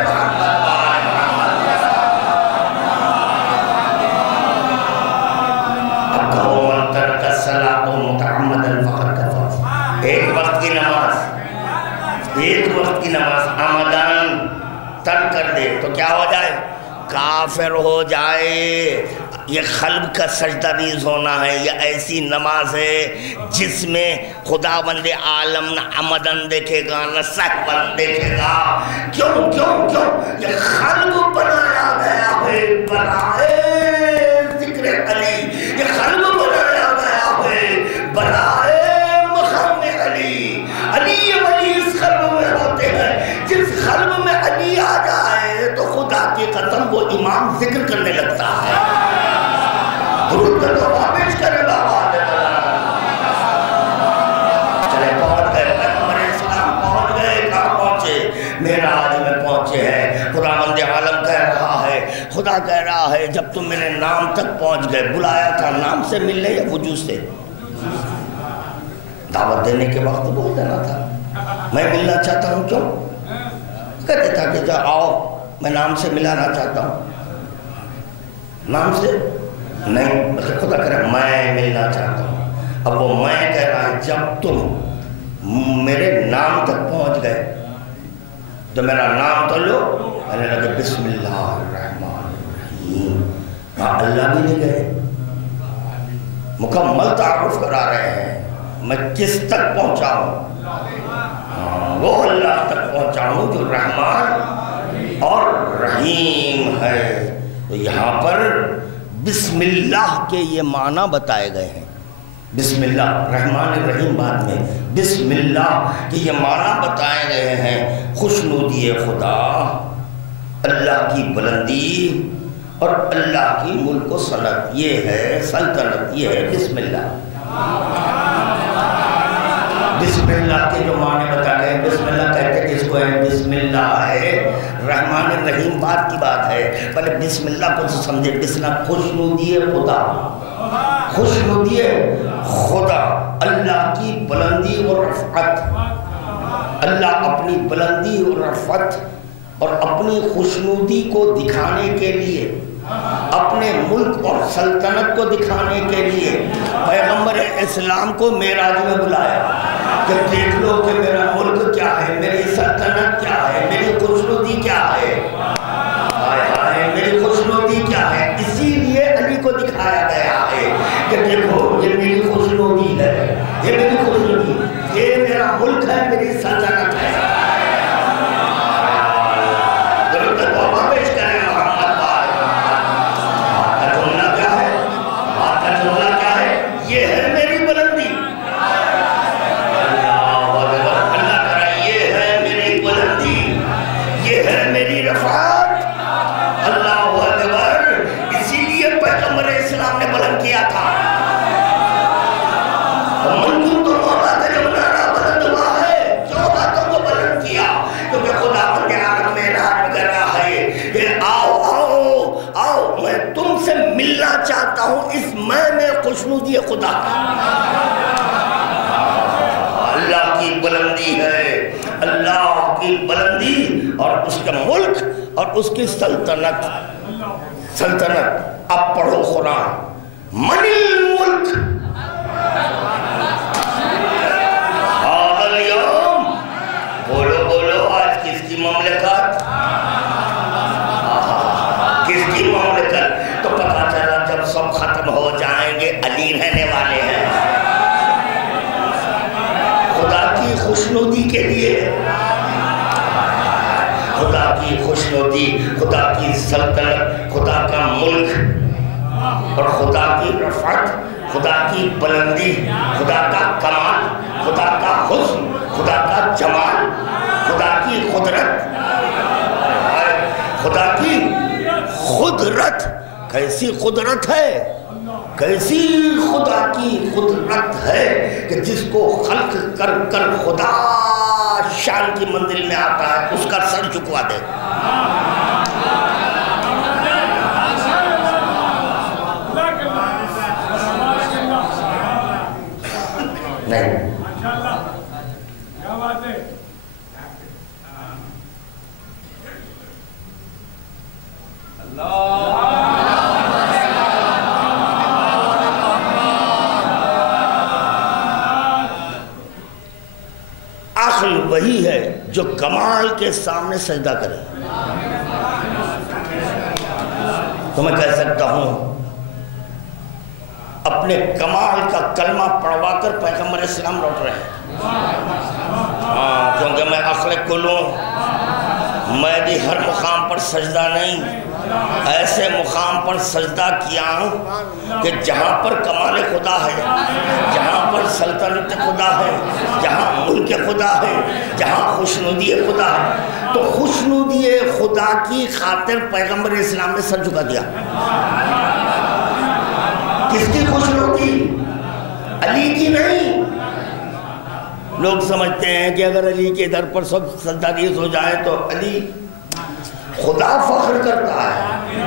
اب کہو من ترک الصلاۃ متعمدا فقد کفر. ایک وقت کی نماز آمدان ترک کر دے تو کیا ہو جائے؟ کافر ہو جائے. یہ قلب کا سجدہ ریز ہونا ہے. یہ ایسی نماز ہے جس میں خدا بند عالم نہ عمدن دیکھے گا نہ سہون دیکھے گا. کیوں یہ قلب بنایا گیا ہے برائے ذکر علی. یہ قلب بنایا گیا ہے برائے مقام علی. علی ولی اس قلب میں ہوتے ہیں. جس قلب میں علی آ جائے تو خدا کی قسم وہ امام ذکر کرنے لگتا ہے. درود تو واپس کرے بابا. چلے پہنچ گئے پیغمبر اسلام، پہنچ گئے. کہاں پہنچے؟ معراج میں پہنچے ہیں. خدا بند عالم خدا کہہ رہا ہے جب تم میرے نام تک پہنچ گئے، بلایا تھا نام سے ملنے یا وجود سے؟ دعوت دینے کے وقت بول دینا تھا میں ملنا چاہتا ہوں. کیوں کہتے تھا کہ جا آؤ میں نام سے ملانا چاہتا ہوں. نام سے نہیں، خدا کہہ رہا میں ملنا چاہتا ہوں. اب وہ میں کہہ رہا ہے جب تم میرے نام تک پہنچ گئے تو میرا نام تو لو. کہنے لگے بسم اللہ الرحمن الرحیم. اللہ بھی نہیں گئے، مکمل تعارف کرا رہے ہیں میں کس تک پہنچا ہوں. وہ اللہ تک پہنچا ہوں جو رحمان اور رحیم ہے. تو یہاں پر بسم اللہ کے یہ معنی بتائے گئے ہیں. بسم اللہ رحمان الرحیم بعد میں بسم اللہ کے یہ معنی بتائے گئے ہیں. خوشنودی خدا، اللہ کی بلندی اور اللہ کی ملک و سلطنت، یہ ہے سلطنت، یہ ہے بسم اللہ. بسم اللہ کے جو معنی بتا گئے، بسم اللہ کہتے کس کو ہے؟ بسم اللہ ہے رحمان الرحیم، بات کی بات ہے، پہلے بسم اللہ کو تو سمجھے، بسم اللہ خوشنودی خدا، خوشنودی خدا، اللہ کی بلندی اور رفعت، اللہ اپنی بلندی اور رفعت اور اپنی خوشنودی کو دکھانے کے لیے، اپنے ملک اور سلطنت کو دکھانے کے لیے پیغمبر اسلام کو معراج میں بلایا کہ دیکھ لو کہ میرا ملک کیا ہے، میری سلطنت کیا ہے، میری خوشنودی کیا ہے، میری خوشنودی کیا ہے۔ اسی لیے علی کو دکھایا گیا ہے کہ دیکھو یہ میری خوشنودی ہے، یہ میری خوشنودی، یہ میرا ملک ہے، میری سلطنت ہے۔ چاہتا ہوں اس میں خوشنودی خدا، اللہ کی بلندی ہے، اللہ کی بلندی اور اس کا ملک اور اس کی سلطنت۔ سلطنت اب پڑھو قرآن، من الملک هذا اليوم، بولو بولو آج کس کی مملکت، کس کی مملکت؟ تو پتہ چلا جب سب ختم ہو جائیں گے علی رہنے والے ہیں، خدا کی خوشنودی کے لیے، خدا کی خوشنودی، خدا کی سلطنت، خدا کا ملک اور خدا کی رفعت، خدا کی بلندی، خدا کا کمال، خدا کا حسن، خدا کا جمال، خدا کی قدرت، خدا کی قدرت۔ کیسی قدرت ہے، کیسی خدا کی قدرت ہے کہ جس کو خلق کر کر خدا شان کی منزل میں آتا ہے اس کا سر جھکوا دے۔ نہیں عقل وہی ہے جو کمال کے سامنے سجدہ کرے۔ تو میں کہہ سکتا ہوں اپنے کمال کا کلمہ پڑھوا کر پیغمبر اسلام لوٹ رہے ہیں، کیونکہ میں عقل کل ہوں، میں بھی ہر مقام پر سجدہ نہیں، ایسے مقام پر سجدہ کیا کہ جہاں پر کمال خدا ہے، جہاں پر سلطنت خدا ہے، جہاں ملک خدا ہے، جہاں خوشنودی خدا ہے، تو خوشنودی خدا کی خاطر پیغمبر اسلام نے سر جھکا دیا۔ کس کی خوشنودی؟ علی کی نہیں۔ لوگ سمجھتے ہیں کہ اگر علی کے در پر سب سجدہ ریز ہو جائے تو علی، خدا فخر کرتا ہے،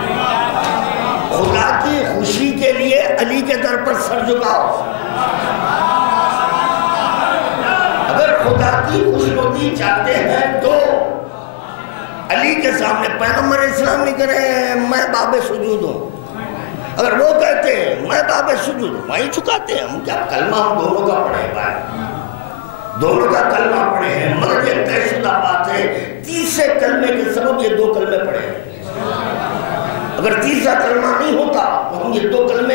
خدا کی خوشی کے لیے علی کے در پر سر جھکاؤ۔ اگر خدا کی خوشنودی چاہتے ہیں تو علی کے سامنے پیغمبر اسلام نہیں کرے میں باب سجود ہوں، اگر وہ کہتے ہیں میں باب سجود ہوں، وہیں جھکاتے ہیں ہم۔ کیا کلمہ ہم دونوں کا پڑھے بھائی، دونوں کا کلمہ پڑھے ہیں، مگر یہ طے شدہ بات ہے تیسرے کلمے کے سبب یہ دو کلمے پڑھے ہیں۔ اگر تیسرا کلمہ نہیں ہوتا تو ہم یہ دو کلمے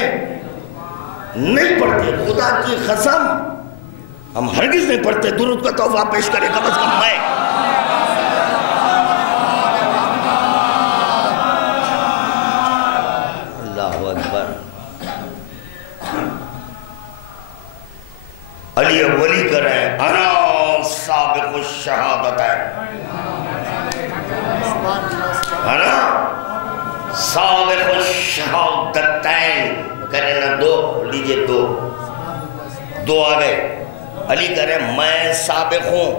نہیں پڑھتے۔ خدا کی قسم ہم ہرگز نہیں پڑھتے۔ درود کا تحفہ پیش کرے کم از کم میں۔ اللہ اکبر۔ علی ولی کریں انا سابق الشہادتین، انا سابق الشہادتین، کہنے نا دو لیجئے دو، دو آ گئے. علی کہہ رہے میں سابق ہوں،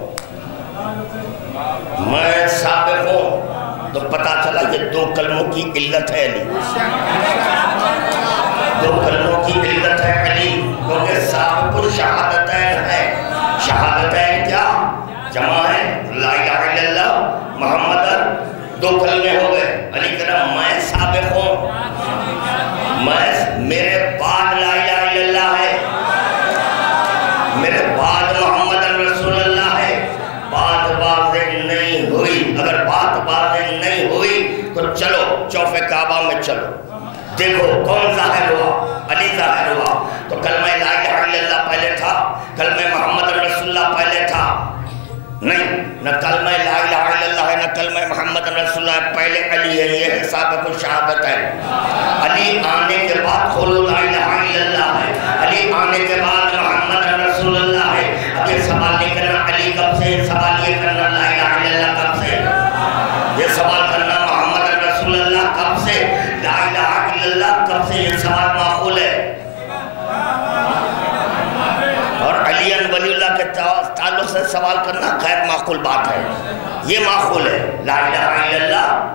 میں سابق ہوں. تو پتا چلا یہ دو کلموں کی علت ہے علی، دو کلموں کی علت ہے علی، کیونکہ سابق الشہادتین ہے. شہادتین کیا جمع ہے؟ لا الہ الا اللہ محمد، دو کلمے ہو گئے. علی کہہ رہا میں سابق ہوں، میرے بعد لا الہ الا اللہ ہے، میرے بعد محمد رسول اللہ ہے. بات واضح نہیں ہوئی، اگر بات واضح نہیں ہوئی تو چلو چوف کعبہ میں چلو، دیکھو کون ظاہر ہوا؟ علی ظاہر ہوا. تو کلمہ لا الہ الا اللہ پہلے تھا، کلمہ محمد رسول اللہ پہلے تھا؟ نہیں، نہ کلمہ لا الہ الا اللہ ہے، نہ کلمہ محمد رسول اللہ ہے، پہلے علی ہے. یہ ہے سابق الشہادت ہے. علی آنے کے بعد قولوا لا الہ الا اللہ ہے، علی آنے کے بعد محمد رسول اللہ ہے. اب یہ سوال نہیں کرنا علی کب سے، سوال یہ کرنا لا الہ الا اللہ کب سے، یہ سوال کرنا محمد رسول اللہ کب سے، لا الہ الا اللہ کب سے. یہ سوال معقول ہے. اور علی ولی اللہ کے تعلق سے سوال کرنا غیر معقول بات ہے. یہ معقول ہے لا الہ الا اللہ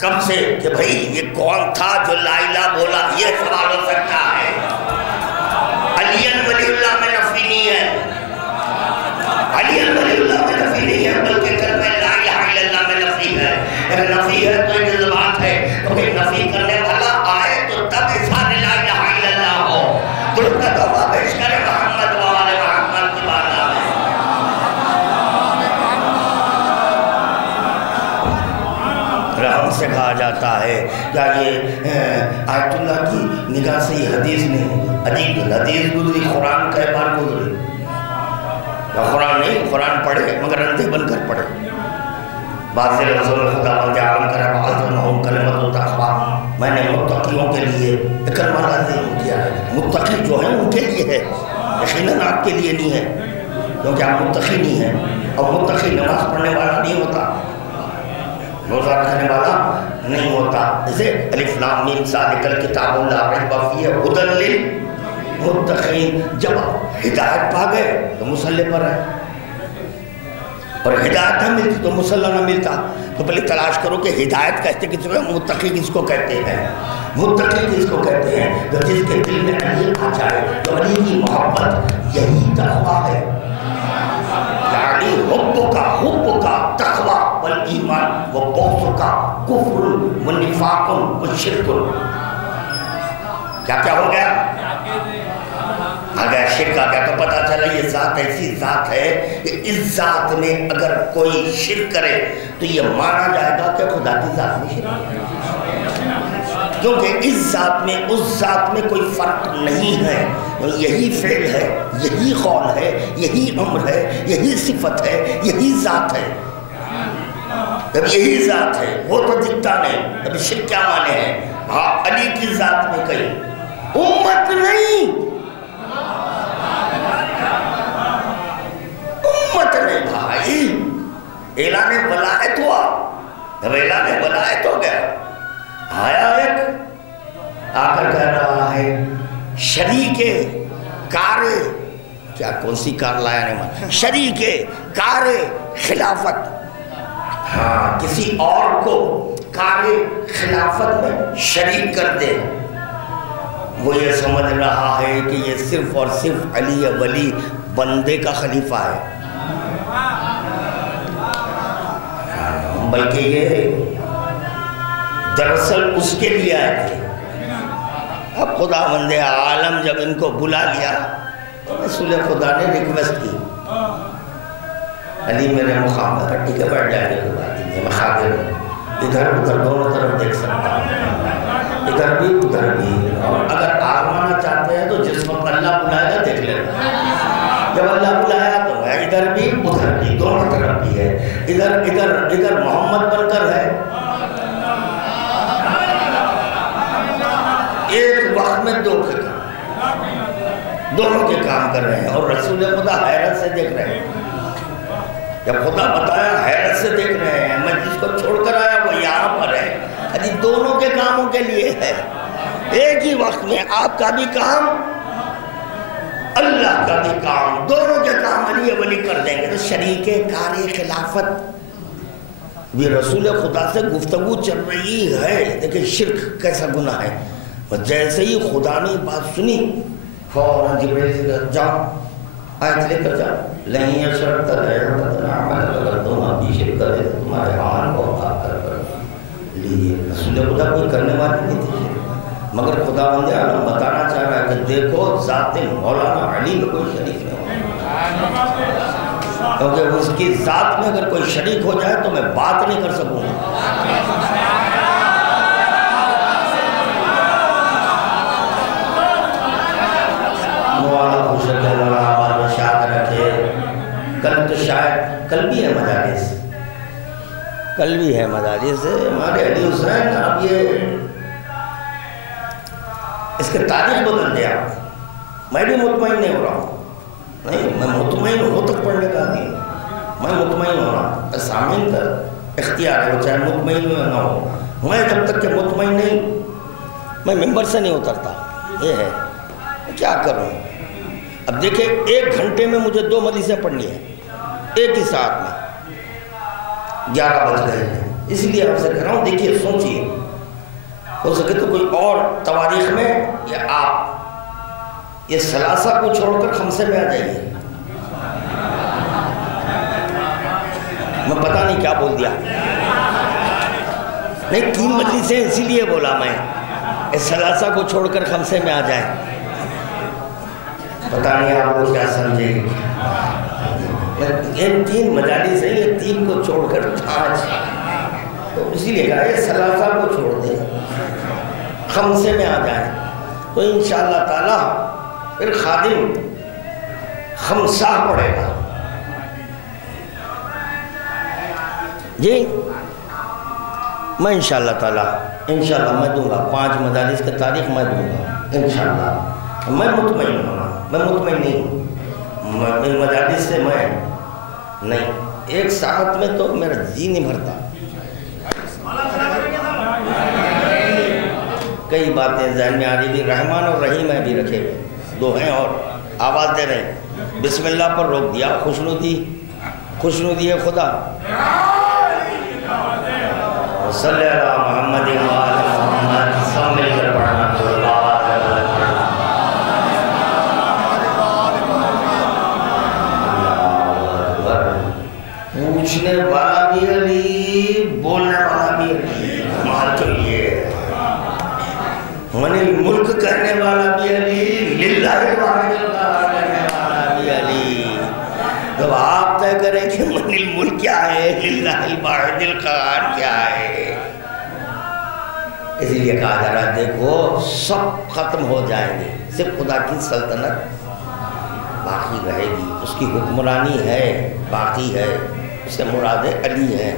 کب سے، کہ بھئی یہ کون تھا جو لا الہ بولا، یہ سوال ہو سکتا ہے. علی ولی اللہ میں نفی نہیں ہے، علی ولی اللہ میں نفی نہیں ہے، بلکہ کلمہ لا الہ الا اللہ میں نفی ہے. اگر نفی ہے تو یہ بات ہے، کیونکہ نفی کرنے والا آئے تو تب اظہار لا الہ الا اللہ ہو. درود کا تحفہ پیش کرے محمد و آل محمد کی بارگاہ میں. ہم سے کہا جاتا ہے کیا یہ آیت اللہ کی نگاہ سے یہ حدیث نہیں، عجیب الحدیث گزری، قرآن کا بار گزری. قرآن نہیں، قرآن پڑھے مگر اندھے بن کر پڑھے. بعض رسول خدا بند عالم کرے بعض کلمت التقویٰ، میں نے متقیوں کے لیے کلمہ لازم کیا ہے. متقی جو ہیں ان کے لیے ہے، یقیناً آپ کے لیے نہیں ہے، کیونکہ آپ متقی نہیں ہیں. اور متقی نماز پڑھنے والا نہیں ہوتا، روزہ رکھنے والا نہیں ہوتا. جیسے الف لام میم ذالک الکتاب لا ریب فیہ ھدی للمتقین. جب ہدایت پا گئے تو مصلی پر ہے، اور ہدایت نہ ملتی تو مصلی نہ ملتا. تو پہلے تلاش کرو کہ ہدایت کہتے کس کو، متقی کس کو کہتے ہیں. متقی کس کو کہتے ہیں؟ جو جس کے دل میں علی آ جائے، تو علی کی محبت یہی تقویٰ ہے. یعنی حب کا تقویٰ والایمان وبغض کا کفر ونفاق وشرک. کیا ہو گیا؟ اگر شرک آ گیا تو پتہ چلا یہ ذات ایسی ذات ہے کہ اس ذات میں اگر کوئی شرک کرے تو یہ مانا جائے گا کہ خدا کی ذات میں شرک ہے، کیونکہ اس ذات میں اس ذات میں کوئی فرق نہیں ہے. یہی فعل ہے، یہی قول ہے، یہی امر ہے، یہی صفت ہے، یہی ذات ہے. جب یہی ذات ہے وہ تو دکھتا نہیں، اب شرک کیا مانے ہیں؟ ہاں علی کی ذات میں کہیں امت نہیں، امت نہیں بھائی. اعلان ولایت ہوا، جب اعلان ولایت ہو گیا، آیا ایک آ کر کہہ رہا ہے شریک کار، کیا کون سی کار لایا نہیں، شریک کار خلافت. ہاں کسی اور کو کار خلافت میں شریک کر دے. وہ یہ سمجھ رہا ہے کہ یہ صرف اور صرف علی ولی بندے کا خلیفہ ہے، بلکہ یہ دراصل اس کے لیے آئے تھے. اب خدا بندے عالم جب ان کو بلا لیا تو رسول خدا نے ریکویسٹ کی، علی میرے مقام پر ٹھیک ہے بیٹھ جائے گا، کوئی بات نہیں، میں حاضر ہوں، ادھر ادھر دونوں طرف دیکھ سکتا ہوں، ادھر بھی ادھر بھی. اور اگر آگمانا چاہتے ہیں تو جس وقت اللہ بلائے گا دیکھ لینا. جب اللہ بلایا تو ہے ادھر بھی ادھر بھی، دونوں طرف بھی ہے. ادھر محمد بن کر ہے، ایک وقت میں دو کے کام، دونوں کے کام کر رہے ہیں. اور رسول خدا حیرت سے دیکھ رہے ہیں. جب خدا بتایا حیرت سے دیکھ رہے ہیں، میں جس کو چھوڑ کر آیا وہ یہاں پر ہے. ابھی دونوں کے کاموں کے لیے ہے، ایک ہی وقت میں آپ کا بھی کام اللہ کا بھی کام، دونوں کے کام علی ولی کر دیں گے تو شریک کار خلافت بھی رسول خدا سے گفتگو چل رہی ہے. دیکھیں شرک کیسا گناہ ہے. جیسے ہی خدا نے بات سنی فوراً جبریل سے کہا جاؤ آیت لے کر جاؤ، لن یشرک اگر تم ابھی شرک کرے تو تمہارے عمل کو خاک کر لیجیے. رسول خدا کوئی کرنے والی نہیں تھی مگر خدا بند عالم بتانا چاہ رہا ہے کہ دیکھو ذات مولانا علی میں کوئی شریک نہیں ہوگا، کیونکہ اس کی ذات میں اگر کوئی شریک ہو جائے تو میں بات نہیں کر سکوں گا. مولانا خوش رکھے، مولانا آباد و شاد رکھے. کل تو شاید کل بھی ہے مجالس، کل بھی ہے مجالس. ہمارے علی حسین اب یہ اس کے تاریخ بدل دیا. میں بھی مطمئن نہیں ہو رہا ہوں، نہیں میں مطمئن ہو تک پڑھنے کا آدمی ہوں. میں مطمئن ہو رہا ہوں، سامعین کا اختیار ہے وہ چاہے مطمئن ہو نہ ہو. میں جب تک کہ مطمئن نہیں میں ممبر سے نہیں اترتا. یہ ہے کیا کروں. اب دیکھیں 1 گھنٹے میں مجھے 2 مجلسیں پڑھنی ہیں ایک ہی ساتھ میں. 11 بج گئے ہیں، اس لیے آپ سے کہہ رہا ہوں دیکھیے سوچیے، ہو سکے تو کوئی اور تواریخ میں یا آپ یہ ثلاثہ کو چھوڑ کر خمسے میں آ جائیے. میں پتہ نہیں کیا بول دیا. نہیں 3 مجلسیں اسی لیے بولا میں، اس ثلاثہ کو چھوڑ کر خمسے میں آ جائیں. پتہ نہیں آپ کو کیا سمجھے گی. یہ 3 مجالس ہیں، یہ 3 کو چھوڑ کر 5، تو اسی لیے کہا یہ ثلاثہ کو چھوڑ دیں خمسے میں آ جائیں تو انشاءاللہ تعالی پھر خادم خمسہ پڑھے گا. جی میں انشاءاللہ تعالی انشاءاللہ میں دوں گا 5 مجالس کے تاریخ میں دوں گا انشاءاللہ. میں مطمئن ہوں، میں مطمئن نہیں ہوں ان مجالس سے. میں نہیں 1 ساعت میں تو میرا جی نہیں بھرتا. کئی باتیں ذہن میں آ رہی بھی. رحمان اور رحیم ہے بھی رکھے ہوئے 2 ہیں اور آواز دے رہے ہیں. بسم اللہ پر روک دیا. خوشنودی ہے خدا. صلی اللہ محمد محمد سب مل کر پڑھنا. پوچھنے والا بھی علی، بولنے والا بھی علی. کمال تو یہ ہے. من الملک کہنے والا بھی علی، للہ الواحد القہار کہنے والا بھی علی. جب آپ طے کریں کہ من الملک کیا ہے، للہ الواحد القہار کیا ہے. اسی لیے کہا جا رہا دیکھو سب ختم ہو جائیں گے، صرف خدا کی سلطنت باقی رہے گی. اس کی حکمرانی ہے، باقی ہے. اس سے مراد علی ہے،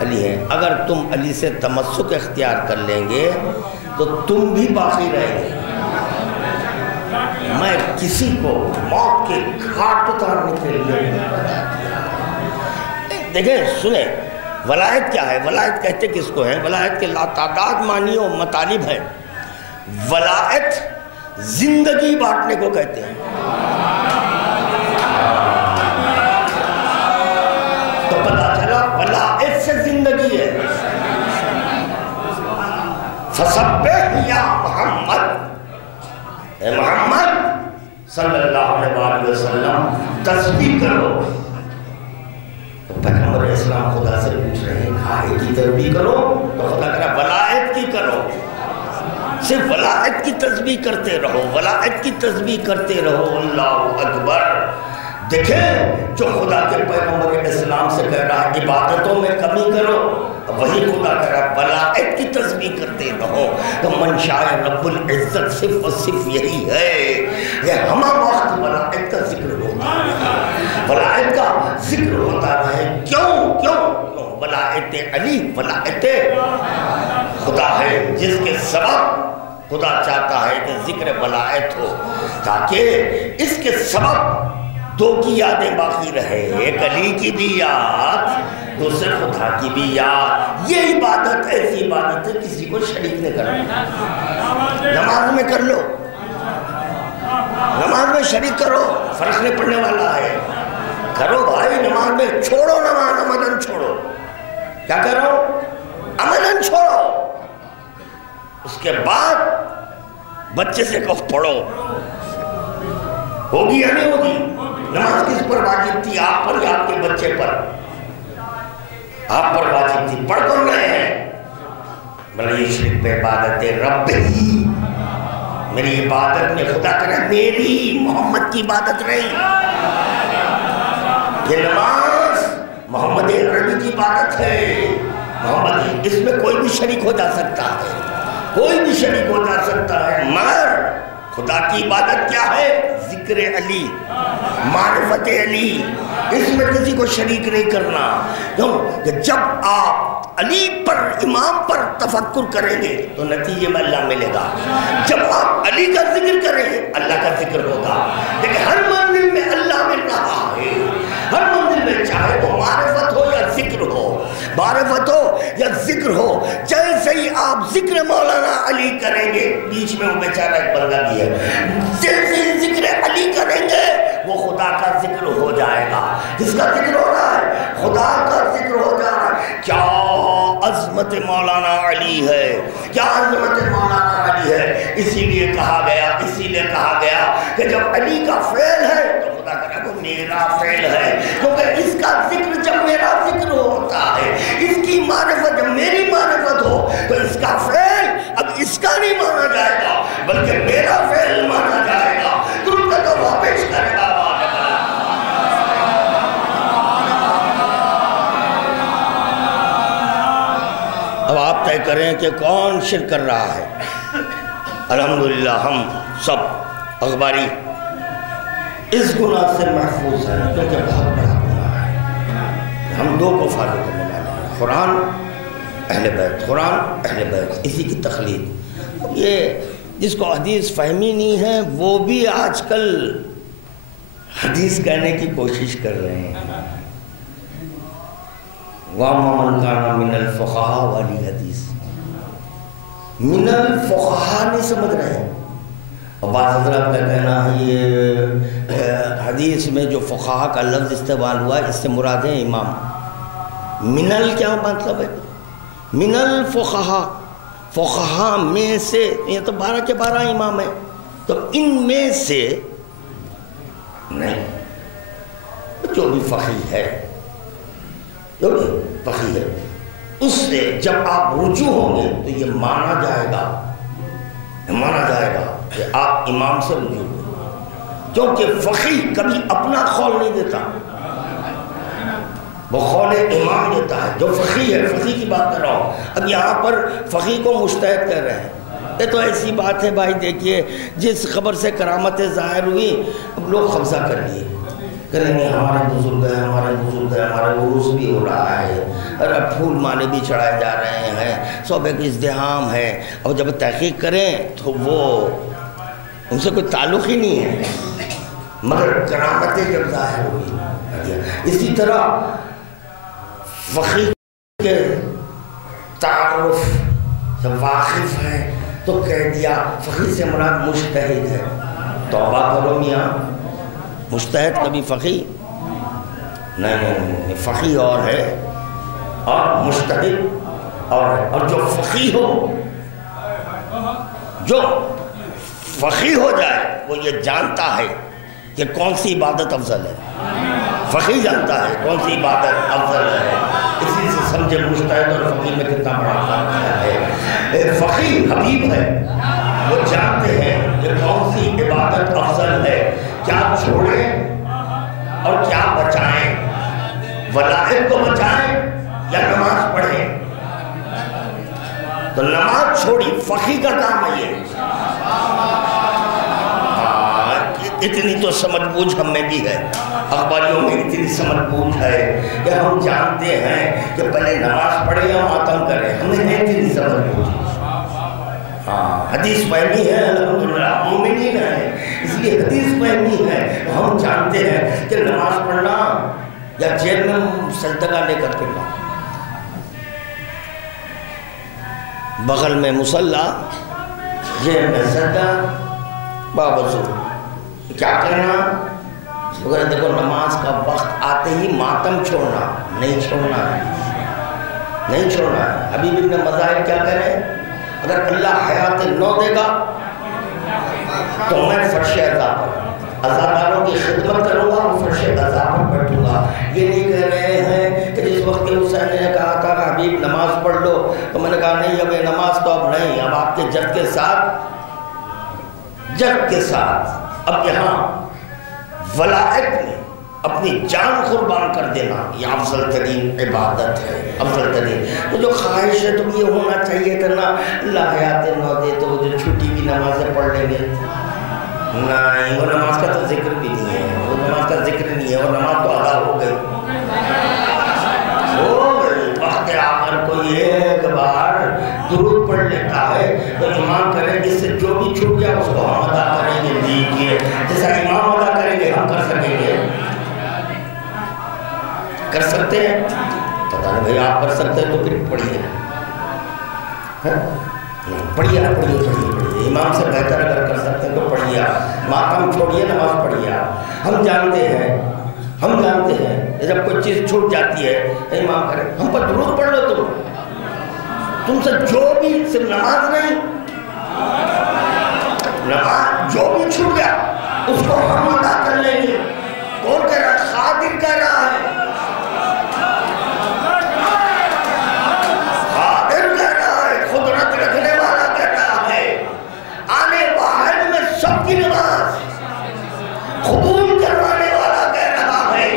علی ہے. اگر تم علی سے تمسک اختیار کر لیں گے تو تم بھی باقی رہیں گے. میں کسی کو موت کے گھاٹ اتارنے کے لیے دیکھیں سنیں ولایت کیا ہے. ولایت کہتے کس کو ہے؟ ولایت کے لاتعداد معنی و مطالب ہیں. ولایت زندگی بانٹنے کو کہتے ہیں. تو پتا چلا ولایت سے زندگی ہے. فسبح یا محمد، اے محمد صلی اللہ علیہ وسلم تسبیح کرو. پیغمبر اسلام خدا سے پوچھ رہے ہیں کھائے کی تسبیح کرو، تو خدا کہہ رہا ولایت کی کرو. صرف ولایت کی تسبیح کرتے رہو، ولایت کی تسبیح کرتے رہو. اللہ اکبر. دیکھیں جو خدا کے پیغمبر اسلام سے کہہ رہا ہے عبادتوں میں کمی کرو، وہی خدا کہہ رہا ہے ولایت کی تسبیح کرتے رہو. تو منشاء رب العزت صرف اور صرف یہی ہے. یہ ہمہ وقت ولایت کا ذکر ہوتا ہے، ولایت کا ذکر ہوتا ہے. کیوں ولایت علی ولایت خدا ہے، جس کے سبب خدا چاہتا ہے کہ ذکر ولایت ہو، تاکہ اس کے سبب 2 کی یادیں باقی رہے. ایک علی کی بھی یاد، دوسرے خدا کی بھی یاد. یہ عبادت ایسی عبادت ہے کسی کو شریک نہیں کرنا. نماز میں کر لو، نماز میں شریک کرو، فرض نہیں پڑھنے والا ہے، کرو بھائی نماز میں، چھوڑو نماز، عملاً چھوڑو، کیا کرو؟ عملاً چھوڑو، اس کے بعد بچے سے کہو پڑھو، ہوگی یا نہیں ہوگی؟ نماز کس پر واجب تھی؟ آپ پر یا آپ کے بچے پر؟ آپ پر واجب تھی، پڑھ کون رہے ہیں؟ بلے یہ شرک پہ عبادت رب ہی، میری عبادت میں خدا کرے میری، محمد کی عبادت نہیں، یہ نماز محمد عربی کی عبادت ہے، محمد، اس میں کوئی بھی شریک ہو جا سکتا ہے، کوئی بھی شریک ہو جا سکتا ہے، مگر خدا کی عبادت کیا ہے؟ ذکر علی، معرفت علی، اس میں کسی کو شریک نہیں کرنا، کیوں کہ جب آپ علی پر، امام پر تفکر کریں گے تو نتیجے میں اللہ ملے گا، جب آپ علی کا ذکر کریں گے اللہ کا ذکر ہوگا، لیکن ہر منزل میں اللہ مل رہا ہے، ہر منزل میں چاہے وہ معرفت ہو یا ذکر ہو، معرفت ہو یا ذکر ہو، جیسے ہی آپ ذکر مولانا علی کریں گے، بیچ میں وہ بیچارہ ایک بندہ بھی ہے، جیسے ہی ذکر علی کریں گے وہ خدا کا ذکر ہو جائے گا، کس کا ذکر ہو رہا ہے؟ خدا کا ذکر ہو جا رہا ہے، کیا عظمت مولانا علی ہے، کیا عظمت مولانا علی ہے، اسی لیے کہا گیا کہ جب علی کا فعل ہے تو خدا کہا وہ میرا فعل ہے، کیونکہ اس کا ذکر جب میرا ذکر ہوتا ہے، اس کی معرفت جب میری معرفت ہو تو اس کا فعل اب اس کا نہیں مانا جائے گا بلکہ میرا فعل مانا جائے گا، تم کا تو واپس کرے گا۔ اب آپ طے کریں کہ کون شرک کر رہا ہے۔ الحمدللہ ہم سب اخباری اس گناہ سے محفوظ ہیں کیونکہ بہت بڑا گناہ ہے، ہم دو کو فالو کرنے والے ہیں، قرآن اہل بیت، قرآن اہل بیت، اسی کی تخلیق۔ یہ جس کو حدیث فہمی نہیں ہے وہ بھی آج کل حدیث کہنے کی کوشش کر رہے ہیں، وَأَمَّا مَنْ كَانَ مِنَ الْفُقَهَاءِ والی حدیث، من الفقہاء نہیں سمجھ رہے ہیں، اور بعض حضرات کا کہنا ہے یہ حدیث میں جو فقہاء کا لفظ استعمال ہوا ہے اس سے مراد ہے امام۔ من کیا مطلب ہے؟ من الفقہاء، فقہاء میں سے، یہ تو 12 کے 12 امام ہیں، تو ان میں سے نہیں، جو بھی فقیہ ہے، جو بھی فقیہ ہے، اس سے جب آپ رجوع ہوں گے تو یہ مانا جائے گا کہ آپ امام سے رجوع ہوئے، کیونکہ فقیہ کبھی اپنا قول نہیں دیتا، وہ قول امام دیتا ہے، جو فقیہ ہے، فقیہ کی بات کر رہا ہوں۔ اب یہاں پر فقیہ کو مجتہد کر رہے ہیں، یہ تو ایسی بات ہے بھائی، دیکھیے جس خبر سے کرامتیں ظاہر ہوئی اب لوگ قبضہ کر لیے، کریں گے ہمارے بزرگ ہیں، ہمارے عروس بھی ہو رہا ہے، اور اب پھول مالے بھی چڑھائے جا رہے ہیں، سب ایک ازدحام ہے، اور جب تحقیق کریں تو وہ ان سے کوئی تعلق ہی نہیں ہے، مگر کرامتیں جب ظاہر ہوئی۔ اسی طرح فقیہ کے تعارف جب واقف ہیں تو کہہ دیا فقیہ سے مراد مجتہد ہے، توبہ کرو میاں، مجتہد کبھی فقیہ نہیں، فقیہ اور ہے اور مجتہد اور ہے، اور جو فقیہ ہو، جو فقیہ ہو جائے وہ یہ جانتا ہے کہ کون سی عبادت افضل ہے، فقیہ جانتا ہے کون سی عبادت افضل ہے، اسی سے سمجھے مجتہد اور فقیہ میں کتنا بڑا فرق ہے۔ فقیہ حبیب ہے، وہ جانتے ہیں کہ کون سی عبادت افضل ہے، کیا چھوڑیں اور کیا بچائیں، ولائد کو بچائیں یا نماز پڑھیں، تو نماز چھوڑی فقیہ کا کام ہے یہ۔ اتنی تو سمجھ بوجھ ہم میں بھی ہے، اخباریوں میں اتنی سمجھ بوجھ ہے کہ ہم جانتے ہیں کہ پہلے نماز پڑھیں یا ماتم کریں، ہمیں اتنی سمجھ بوجھ ہے۔ حدیث فہمی ہے، الحمدللہ مومنین ہے، اس لیے حدیث فہمی ہے، ہم جانتے ہیں کہ نماز پڑھنا یا جیب میں سجدہ لے کر پڑھنا، بغل میں مصلی، جیب میں سجدہ، باوضو کیا کہنا؟ دیکھو نماز کا وقت آتے ہی ماتم چھوڑنا نہیں چھوڑنا ہے، نہیں چھوڑنا ہے۔ حبیب ابن مظاہر کیا کہہ رہے ہیں؟ اگر اللہ حیات نو دے گا تو میں فرش عزا پر عزاداروں کی خدمت کروں گا اور فرش عزا پر بیٹھوں گا۔ یہ نہیں کہہ رہے ہیں کہ جس وقت حسین نے کہا تھا کہ حبیب نماز پڑھ لو تو میں نے کہا نہیں اب یہ نماز تو اب نہیں، اب آپ کے جد کے ساتھ اب یہاں ولایت میں اپنی جان قربان کر دینا یہ افضل ترین عبادت ہے، افضل ترین۔ تو جو خواہش ہے تو یہ ہونا چاہیے تھا نا اللہ حیات نو دے تو وہ جو چھٹی کی نمازیں پڑھ لیں گے، نہیں وہ نماز کا تو ذکر بھی نہیں ہے، وہ نماز کا ذکر نہیں ہے، وہ نماز تو ادا ہو گئی، وقت آ کر کوئی ایک بار درود پڑھ لیتا ہے تو امام کریں جس سے جو بھی چھوٹ گیا اس کو ہم ادا کریں گے، دیکھیے جیسا امام ادا کریں گے ہم کر سکیں گے، کر سکتے ہیں؟ پتہ نہیں بھئی آپ کر سکتے ہیں تو پھر پڑھیے، پڑھیے امام سے بہتر اگر کر سکتے ہیں تو پڑھیے، ماتم چھوڑیے نماز پڑھیے۔ ہم جانتے ہیں جب کوئی چیز چھوٹ جاتی ہے امام کرے ہم پر درود پڑھ لو، تم سے جو بھی صرف نماز نہیں، نماز جو بھی چھوٹ گیا اس کو ہم ادا کر لیں گے۔ کون کہہ رہا ہے؟ خادر کہہ رہا ہے، خادر کہہ رہا ہے، قدرت رکھنے والا کہہ رہا ہے، آنے واحد میں سب کی نماز قبول کروانے والا کہہ رہا ہے،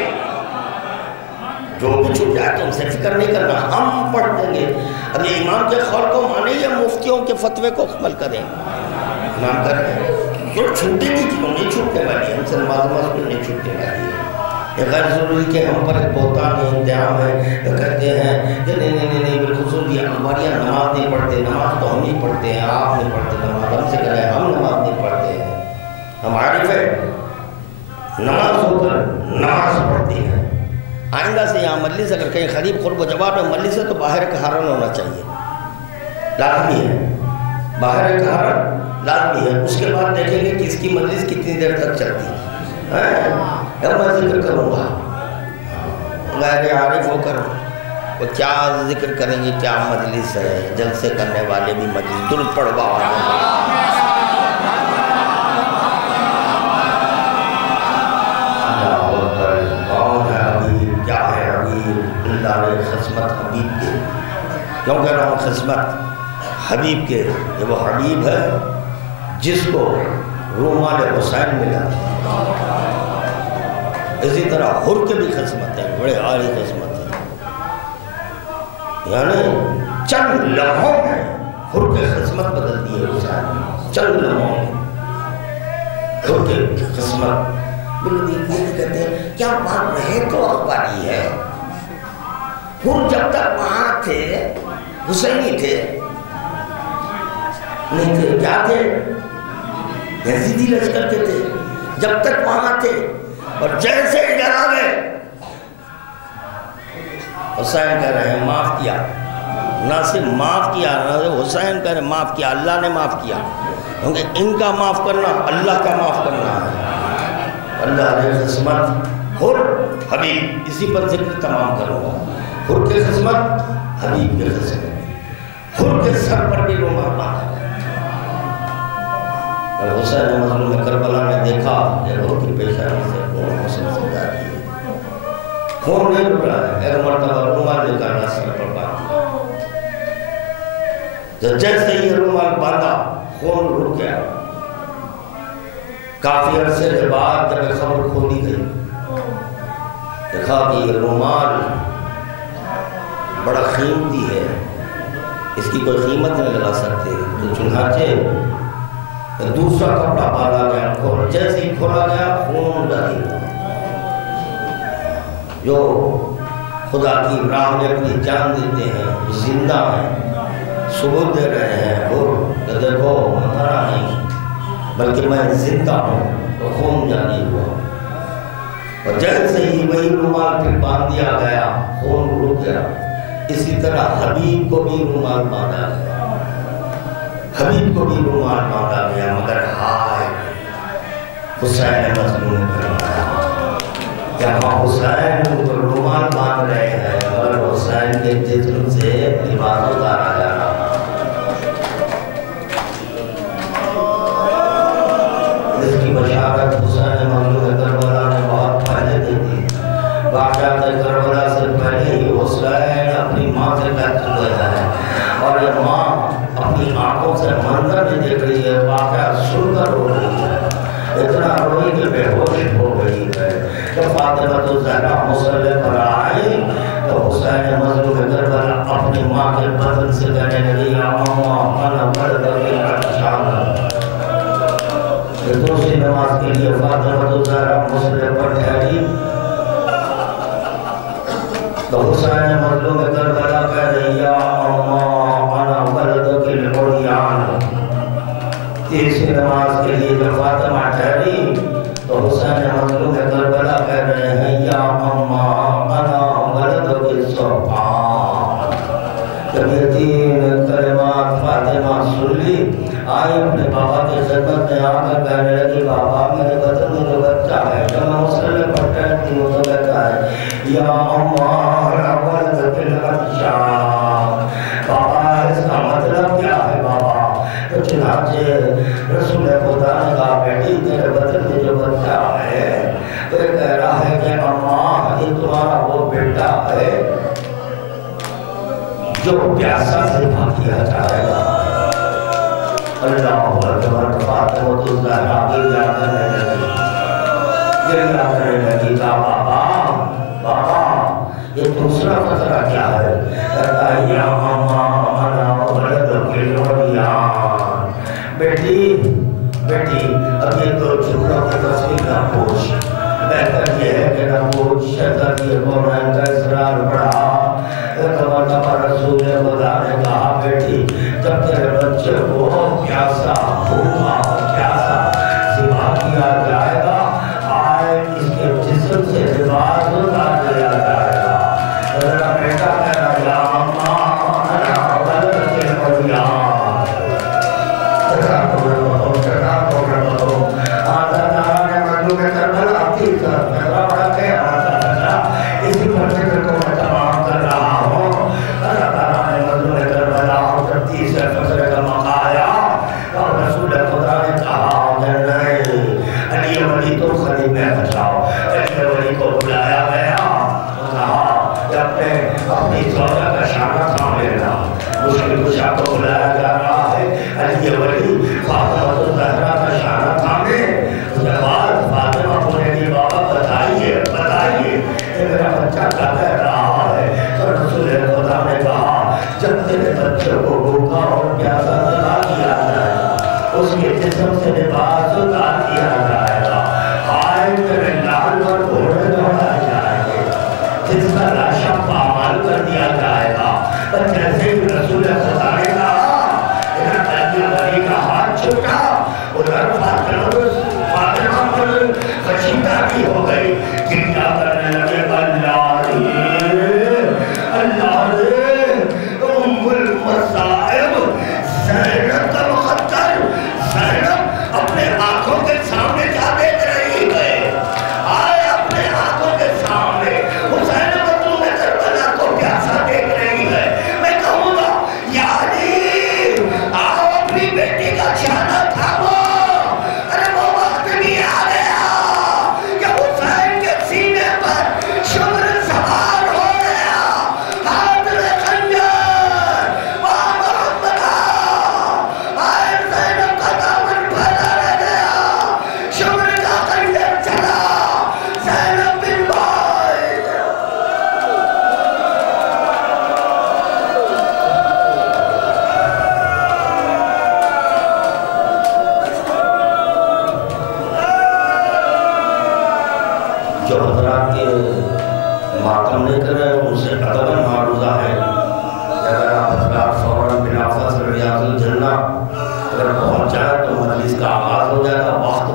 جو بھی چھوٹ جائے تو ہم سے فکر نہیں کرنا، ہم پڑھ دیں گے۔ اب یہ امام کے قول کو مانے یا مفتیوں کے فتوے کو عمل کریں؟ امام کر رہے ہیں جو چھوٹے گی کیوں نہیں چھوٹنے والی ہے، ہم سے نماز کو نہیں چھوٹنے والی ہے۔ یہ غیر ضروری کہ ہم پر ایک بہتان انتظام ہے، کہتے ہیں کہ نہیں بالخصوص یہ ہماری نماز نہیں پڑھتے، نماز تو ہم ہی پڑھتے ہیں، آپ نہیں پڑھتے نماز، ہم سے کریں ہم نماز نہیں پڑھتے ہیں، ہم عارف ہے نماز ہو کر نماز پڑھتے ہیں۔ آئندہ سے یہاں مجلس اگر کہیں قریب قرب و جوار میں مجلس ہے تو باہر ایک ہارن ہونا چاہیے، لازمی ہے، باہر ایک ہارن لازمی ہے۔ اس کے بعد دیکھیں گے کہ اس کی مجلس کتنی دیر تک چلتی ہے، اب میں ذکر کروں گا، غیر عارف ہو کر وہ کیا ذکر کریں گے، کیا مجلس ہے، جلسے کرنے والے بھی مجلس درود پڑھوا خدمت حبیب کے، کیوں کہہ رہا ہوں خدمت حبیب کے؟ یہ وہ حبیب ہے جس کو رومال حسین ملا، اسی طرح حر کے بھی خدمت ہے، بڑے عالی خدمت ہے، یعنی چند لمحوں میں حر کے خدمت بدل دی ہے حسین، چند لمحوں میں حر کے خدمت بالکل کہتے ہیں کیا بات رہے تو اخباری ہے۔ حر جب تک وہاں تھے حسینی تھے نہیں تھے، کیا تھے؟ یزیدی لشکر کے تھے جب تک وہاں تھے، اور جیسے ادھر آ گئے حسین کہہ رہے ہیں معاف کیا، نہ صرف معاف کیا، نہ صرف حسین کہہ رہے ہیں معاف کیا، اللہ نے معاف کیا، کیونکہ ان کا معاف کرنا اللہ کا معاف کرنا ہے۔ اللہ نے خدمت حر حبیب، اسی پر ذکر تمام کروں گا، حر کے خدمت حبیب کے خدمت، حر کے سر پر بھی رومال باندھا گیا۔ حسین نے مظلوم کربلا میں دیکھا کہ حر کی پیشانی سے خون مسلسل جاتی ہے، خون نہیں رک رہا ہے، ایک مرتبہ رومال نکالا سر پر باندھا، جیسے ہی رومال باندھا خون رک گیا۔ کافی عرصے کے بعد جب ایک خبر کھولی گئی، دیکھا کہ یہ رومال بڑا قیمتی ہے، اس کی کوئی قیمت نہیں لگا سکتے، تو چنانچہ دوسرا کپڑا باندھا گیا، جیسے ہی کھولا گیا خون جاری ہوا۔ جو خدا کی راہ میں اپنی جان دیتے ہیں، زندہ ہیں، ثبوت دے رہے ہیں، کہ دیکھو میں مرا نہیں بلکہ میں زندہ ہوں، تو خون جاری ہوا۔ اور جیسے ہی وہی رومال پھر باندھ دیا گیا، خون رک گیا۔ اسی طرح حبیب کو بھی رومال باندھا گیا، حبیب کو بھی رومال باندھا گیا، مگر ہائے حسین مظلوم کروایا، یہاں حسین کو رومال باندھ رہے ہیں اور حسین کے جسم سے لباس اتارا جا رہا۔ اس کی بشارت حسین مظلوم کربلا نے بہت پہلے دی تھی۔ واقعات کربلا سے پہلے ہی حسین اپنی ماں سے کہہ چکے ہیں، اور یہ ماں اپنی آنکھوں سے منظر میں دیکھ رہی ہے، واقعہ سن کر رو رہی ہے، اتنا روئی کہ بے ہوش ہو گئی ہے۔ جب فاطمہ الزہرا مصلی پر آئی تو حسین مظلوم کربلا اپنی ماں کے بدن سے کہنے لگی، یا اماں انا ولدک العطشان۔ دوسری نماز کے لیے فاطمہ الزہرا مصلی پر ٹھہری تو حسین مظلوم کربلا کہہ رہی، یا اماں انا ولدک العریان۔ تیسری نماز کے لیے جب فاطمہ ٹھہری تو حسین مظلوم کربلا کہہ رہے ہیں، یا اماں انا ولدک السرطان۔ جب یہ تین کلمات فاطمہ سن لی، آئی اپنے بابا کی خدمت میں آ کر کہنے لگی، بابا میرے بدن میں جو بچہ ہے، جب میں مصلی پر ٹھہرتی ہوں تو کہتا ہے، یا اماں انا ولدک العطشان۔ بابا اس کا مطلب کیا ہے بابا؟ تو چنانچہ رسول خدا نے کہا، بیٹی تیرے بدن میں جو بچہ ہے تو یہ کہہ رہا ہے کہ اماں یہ تمہارا وہ بیٹا ہے جو پیاسا سے بھا کیا جائے گا۔ اللہ اکبر۔ فاطمہ الزہرا گریہ کرنے لگی، کہا بابا یہ دوسرا مسئلہ کیا ہے؟ کہتا ہے، یا اماں انا ولدک العریان۔ بیٹی اب یہ دو جملوں کی تصویر نہ پوچھ، بہتر یہ ہے کہ نہ پوچھ۔ شہزادی کونین کا اصرار بڑھا۔ ایک مرتبہ رسول خدا نے کہا، بیٹی جب تیرے بچے کو پیاسا بھوکا پیاسا ذبح کیا جائے گا، آئے اس کے جسم سے لباس اتار لیا جائے گا۔ میرا بیٹا کہہ رہا، یا اماں انا ولدک العریان۔ اسی پر ذکر کو میں تمام کر رہا ہوں۔ اللہ تعالیٰ نے مظلوم کربلا جب تیسرے فصل کا موقع آیا اور رسول خدا نے کہا کہ نہیں، علی ولی تو خلیفہ بچاؤ۔ علی ولی کو بلایا گیا، کہا کہ اپنی زوجہ کا شانہ تھام لینا۔ مشکل کشا کو بلایا جا رہا ہے، علی ولی فاطمہ الزہرا کا شانہ تھامے۔ اس کے بعد فاطمہ بولے گی، بابا بتائیے کہ میرا بچہ کیا کہہ رہا ہے؟ تو رسول خدا نے کہا، جب تیرے بچے کو بھوکا اور پیاسا ذبح کیا جائے گا، اس کے جسم سے لباس اتار دیا جائے گا، آئے تیرے لال پر گھوڑے دوڑائے جائیں گے، جس کا لاشا پامال کر دیا جائے گا۔ اور جیسے ہی رسول خدا نے کہا، ادھر علی ولی کا ہاتھ چھوٹا، ادھر فاطمہ پر خشیدہ بھی ہو گئی، گریہ کرنے لگے، اللہ رے ام المصائب زینب کا مقدر۔ زینب اپنے آنکھوں کے سامنے کیا دیکھ رہی ہے؟ آئے اپنے آنکھوں کے سامنے حسین مظلوم کربلا کو پیاسا دیکھ رہی ہے۔ میں کہوں گا، یا علی آؤ اپنی بیٹی کا شانہ تھامو۔ ارے وہ وقت بھی آ گیا کہ حسین کے سینے پر شمر سوار ہو گیا، ہاتھ میں خنجر، وہاں محمد آئے زینب کا دامن پھیلا رہ گیا، شمر کا خنجر چلا، زینب بن بائد۔ جو حضرات کے ماتم لے کر ان سے ادباً معروضہ ہے کہ اگر آپ حضرات فوراً بلا فصل ریاض الجنہ اگر پہنچ جائے تو مجلس کا آغاز ہو جائے گا، وقت